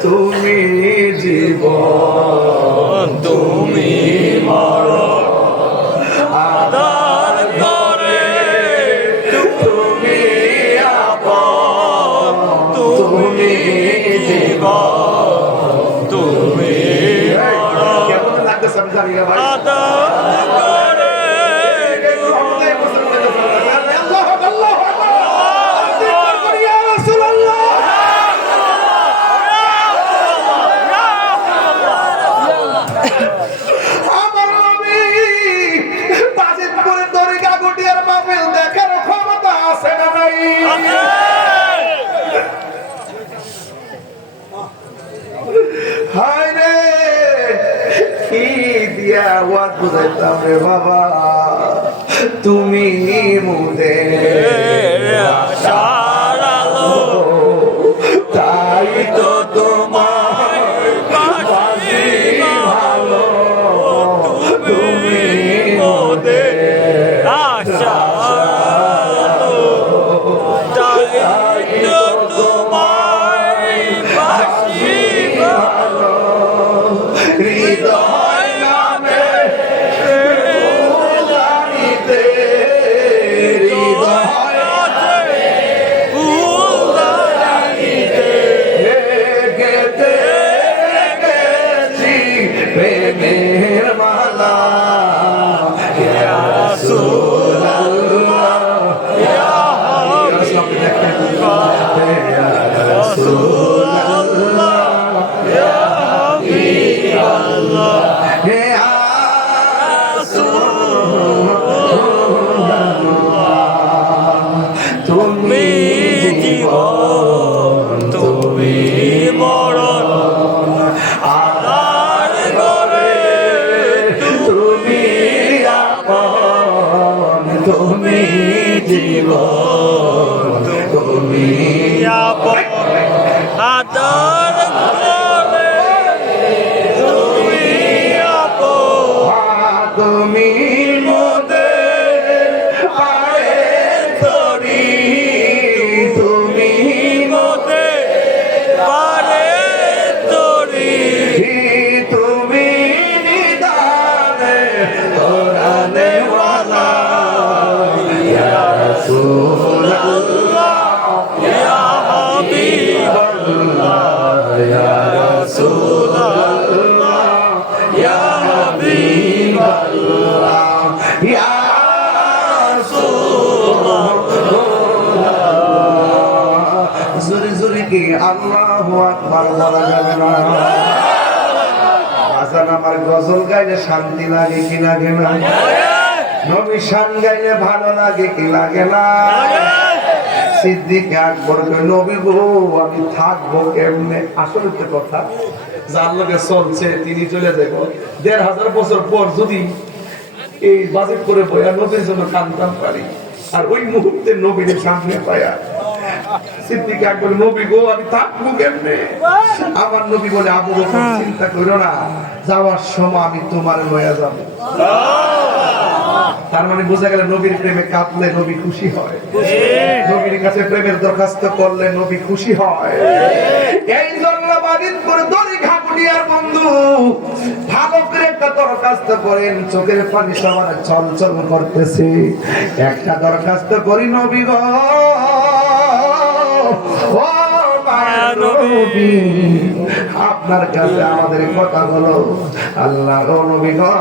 তুমি জীবন, তুমি মরণ, আদার করে তুমি আপন, তুমি জীবন, তুমি মরণ। কেমন লাগতেছে আমি জানি না ভাই। আদার করে আমার নবী বাজিতপুরের দরিগা গুটিয়ার মাহফিল দেখার ক্ষমতা আছে না নাই? হায় রে, কি দিয়া ওয়াজ বুঝাইতাম রে বাবা, তুমি মুদের আশার আলো, তাই তো তোমার বাসি ভালো, তুমি মোদের আশার আলো, তাই তো তোমায় বাসি ভালো। হৃদয় নামে ফুলানিতে, হৃদয় গেতে গেছি প্রেমের মালা, ইয়া রাসূলুল্লাহ, ইয়া রাসূলুল্লাহ, ইয়া হাবিবাল্লাহ, ইয়া রাসূলুল্লাহ, তুমি জীবন, তুমি মরণ আদার করে তুমি আপন, তুমি জীবন, তুমি আপন আদার করে তুমি আপন, তুমি মোদের পায়ের তরি, তুমি মোদের পারে তরি, তুমি নিদানে কোরআনে ওয়ালা, ইয়া রাসূলুল্লাহ, ইয়া হাবিবাল্লাহ, ইয়া রাসূলুল্লাহ, ইয়া হাবিবাল্লাহ, ইয়া রাসূলুল্লাহ। জোরে জোরে কি আল্লাহু আকবার বলা যাবে না? আজান আমার গজল গাইলে শান্তি লাগে কি লাগে না? নবী শান গাইলে ভালো লাগে কি লাগে না? সিদ্দিক আকবর কই, নবী গো আমি থাকবো কেমনে? আসলে তো কথা যার লগে চলছে তিনি চলে যাব, ১৫০০ বছর পর যদি এই বাজেট করে বয়া নবীর জন্য কান্দতাম পারি, আর ওই মুহূর্তে নবীর সামনে পায়া সিদ্দিক আকবর, নবী গো আমি থাকবো কেমনে? আমার নবী বলে, আবু বকর চিন্তা করো না, যাওয়ার সময় আমি তোমার লয়া যাব। তার মানে বোঝা গেল নবীর প্রেমে কাঁদলে নবী খুশি হয়, নবীর কাছে প্রেমের দরখাস্ত করলে নবী খুশি হয়। এই জন্য বাজিতপুর দরিঘা গুটিয়ার বন্ধু ভালো করে একটা দরখাস্ত করেন, চোখের পানি সবার চলচল করতেছে। একটা দরখাস্ত করি, নবী গো, ও মায়া নবী, আপনার কাছে আমাদের কথা হলো, আল্লাহ নবী গো,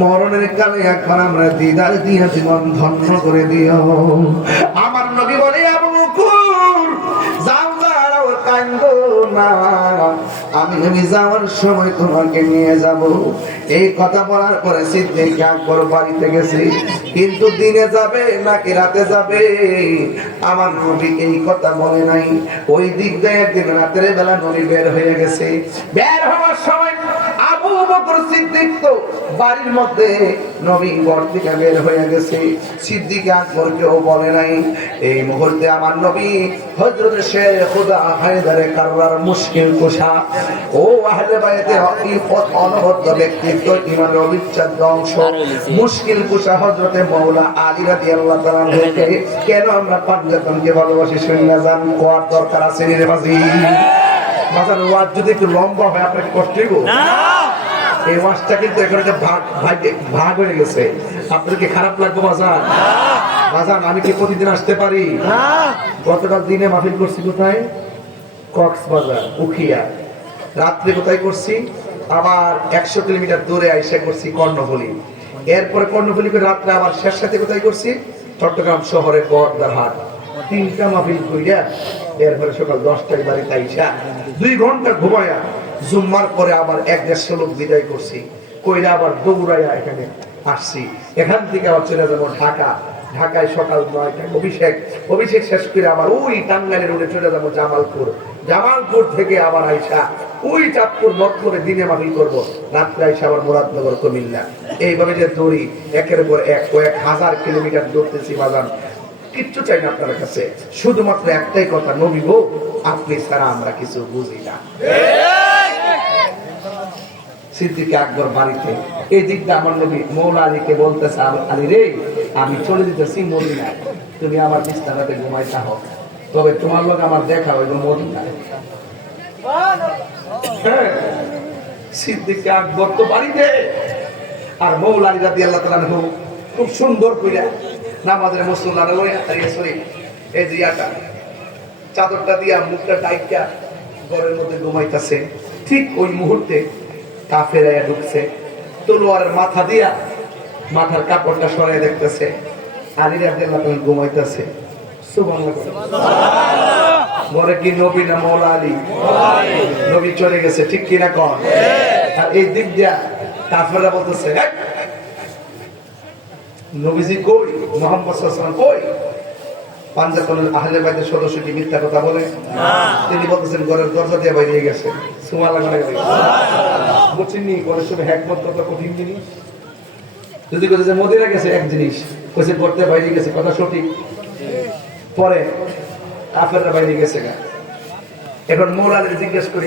মরণের কালে এখন আমরা দিদার দিয়া জীবন ধন্য করে দিও। আমার নবী বলে, আবু বকর বলেন গো না, আমি যাওয়ার সময় তোমাকে নিয়ে যাব। এই কথা বলার পরে সিদ্দিক আকবর বাড়িতে গেছে, কিন্তু দিনে যাবে নাকি রাতে যাবে আমার নবী এই কথা বলে নাই। ওই দিক দিয়ে একদিন রাতের বেলা নবী বের হয়ে গেছে। বের হওয়ার সময় আবু বকর সিদ্দিক তো বাড়ির মধ্যে, নবী ঘর থেকে বের হয়ে গেছে, সিদ্দিক আকবরকেও বলে নাই। এই মুহূর্তে আমার নবী হযরত শেখ খুদা হায়দারে কাররার মুশকিল কুশা ও আহলে বাইতের হকিকত অনবদ্য ব্যক্তিত্ব, ইমানের অবিচ্ছেদ্য অংশ মুশকিল কুশা হযরতে মাওলা আলী রাদিয়াল্লাহু তাআলা আনহুকে কেন আমরা পাঁচজনকে ভালোবাসি শুননা জান কোয়ার দরকার আছে রে বাজি। বাজার ওয়াজ যদি একটু লম্বা হয় আপনাকে কষ্ট হইব না। এই ওয়াজটা কিন্তু এখানে ভাগ হয়ে গেছে, আপনার কি খারাপ লাগবে বাজার? বাজার আমি কি প্রতিদিন আসতে পারি? গতকাল দিনে মাহফিল করছি কোথায়? কক্সবাজার উখিয়া। রাত্রে কোথায় করছি? আবার 100 কিলোমিটার দূরে আইসা করছি কর্ণফুলী। এরপরে কর্ণফুলী করে রাত্রে আবার শেষ সাথে কোথায় করছি? চট্টগ্রাম শহরের বড়দার হাট। 3টা মাহফিল কইরা এরপরে সকাল 10টায় বাড়িতে আইসা 2 ঘন্টা ঘুমায়া জুম্মার পরে আবার 1-150 লোক বিদায় করছি, কইরা আবার দৌড়াইয়া এখানে আসছি। এখান থেকে আবার চলে যাবো ঢাকা। ঢাকায় সকাল 9টায় অভিষেক শেষ করে আবার ওই টাঙ্গাইলের রোডে চলে যাবো জামালপুর। জামালপুর থেকে আবার আইসা ওই চাঁদপুর নদপুরে দিনে মাহফিল করবো, রাত্রে আইসা আবার মুরাদনগর কুমিল্লা। এইভাবে যে দৌড়ি একের পর এক কয়েক হাজার কিলোমিটার দৌড়তেছি বাজান। কিচ্ছু চাই না আপনার কাছে, শুধুমাত্র একটাই কথা, নবী গো আপনি ছাড়া আমরা কিছু বুঝি না। সিদ্দিক আকবর বাড়িতে এই দিকটা আমার নবী মৌলা আলীকে বলতেছে, আলী রে আমি চলে যেতেছি মদিনায়, তুমি আমার বিছানাতে ঘুমাই থাকো, তবে তোমার লোক আমার দেখা হইল মদিনায়। সিদ্দিক আকবর তো বাড়িতে, আর মৌলা আলী রাদিয়াল্লাহু তাআলা আনহু খুব সুন্দর কইরা নামাজের মুসল্লারা লইয়া দাঁড়িয়ে সরি এই জিয়াটা চাদরটা দিয়া মুখটা ডাইকা ঘরের মধ্যে ঘুমাইতেছে। ঠিক ওই মুহূর্তে কাফেরা ঢুকছে, তলোয়ারের মাথা দিয়া মাথার কাপড়টা সরাই দেখতেছে আলী রাদিয়াল্লাহু তাআলা ঘুমাইতেছে। সুবহানাল্লাহ। ঘরে কি নবী না মৌলা আলী? নবী চলে গেছে, ঠিক কিনা কন? আর এই দিক দিয়া কাফেররা বলতেছে নবীজি কই, মুহাম্মদ সাল্লাল্লাহু আলাইহি ওয়াসাল্লাম কই? পাঞ্জাতনের আহলে বাইতের সদস্য কি মিথ্যা কথা বলে? তিনি বলতেছেন ঘরের দরজা দিয়ে বাইরে গেছে। সুবহানাল্লাহ। বুঝিনি ঘরের সঙ্গে হিকমত কত কঠিন জিনিস। যদি কইছে যে মদিনা গেছে এক জিনিস, কইছে করতে বাইরে গেছে, কথা সঠিক। পরে কাফেররা বাইরে গেছে গা। এখন মৌলা আলী জিজ্ঞেস করি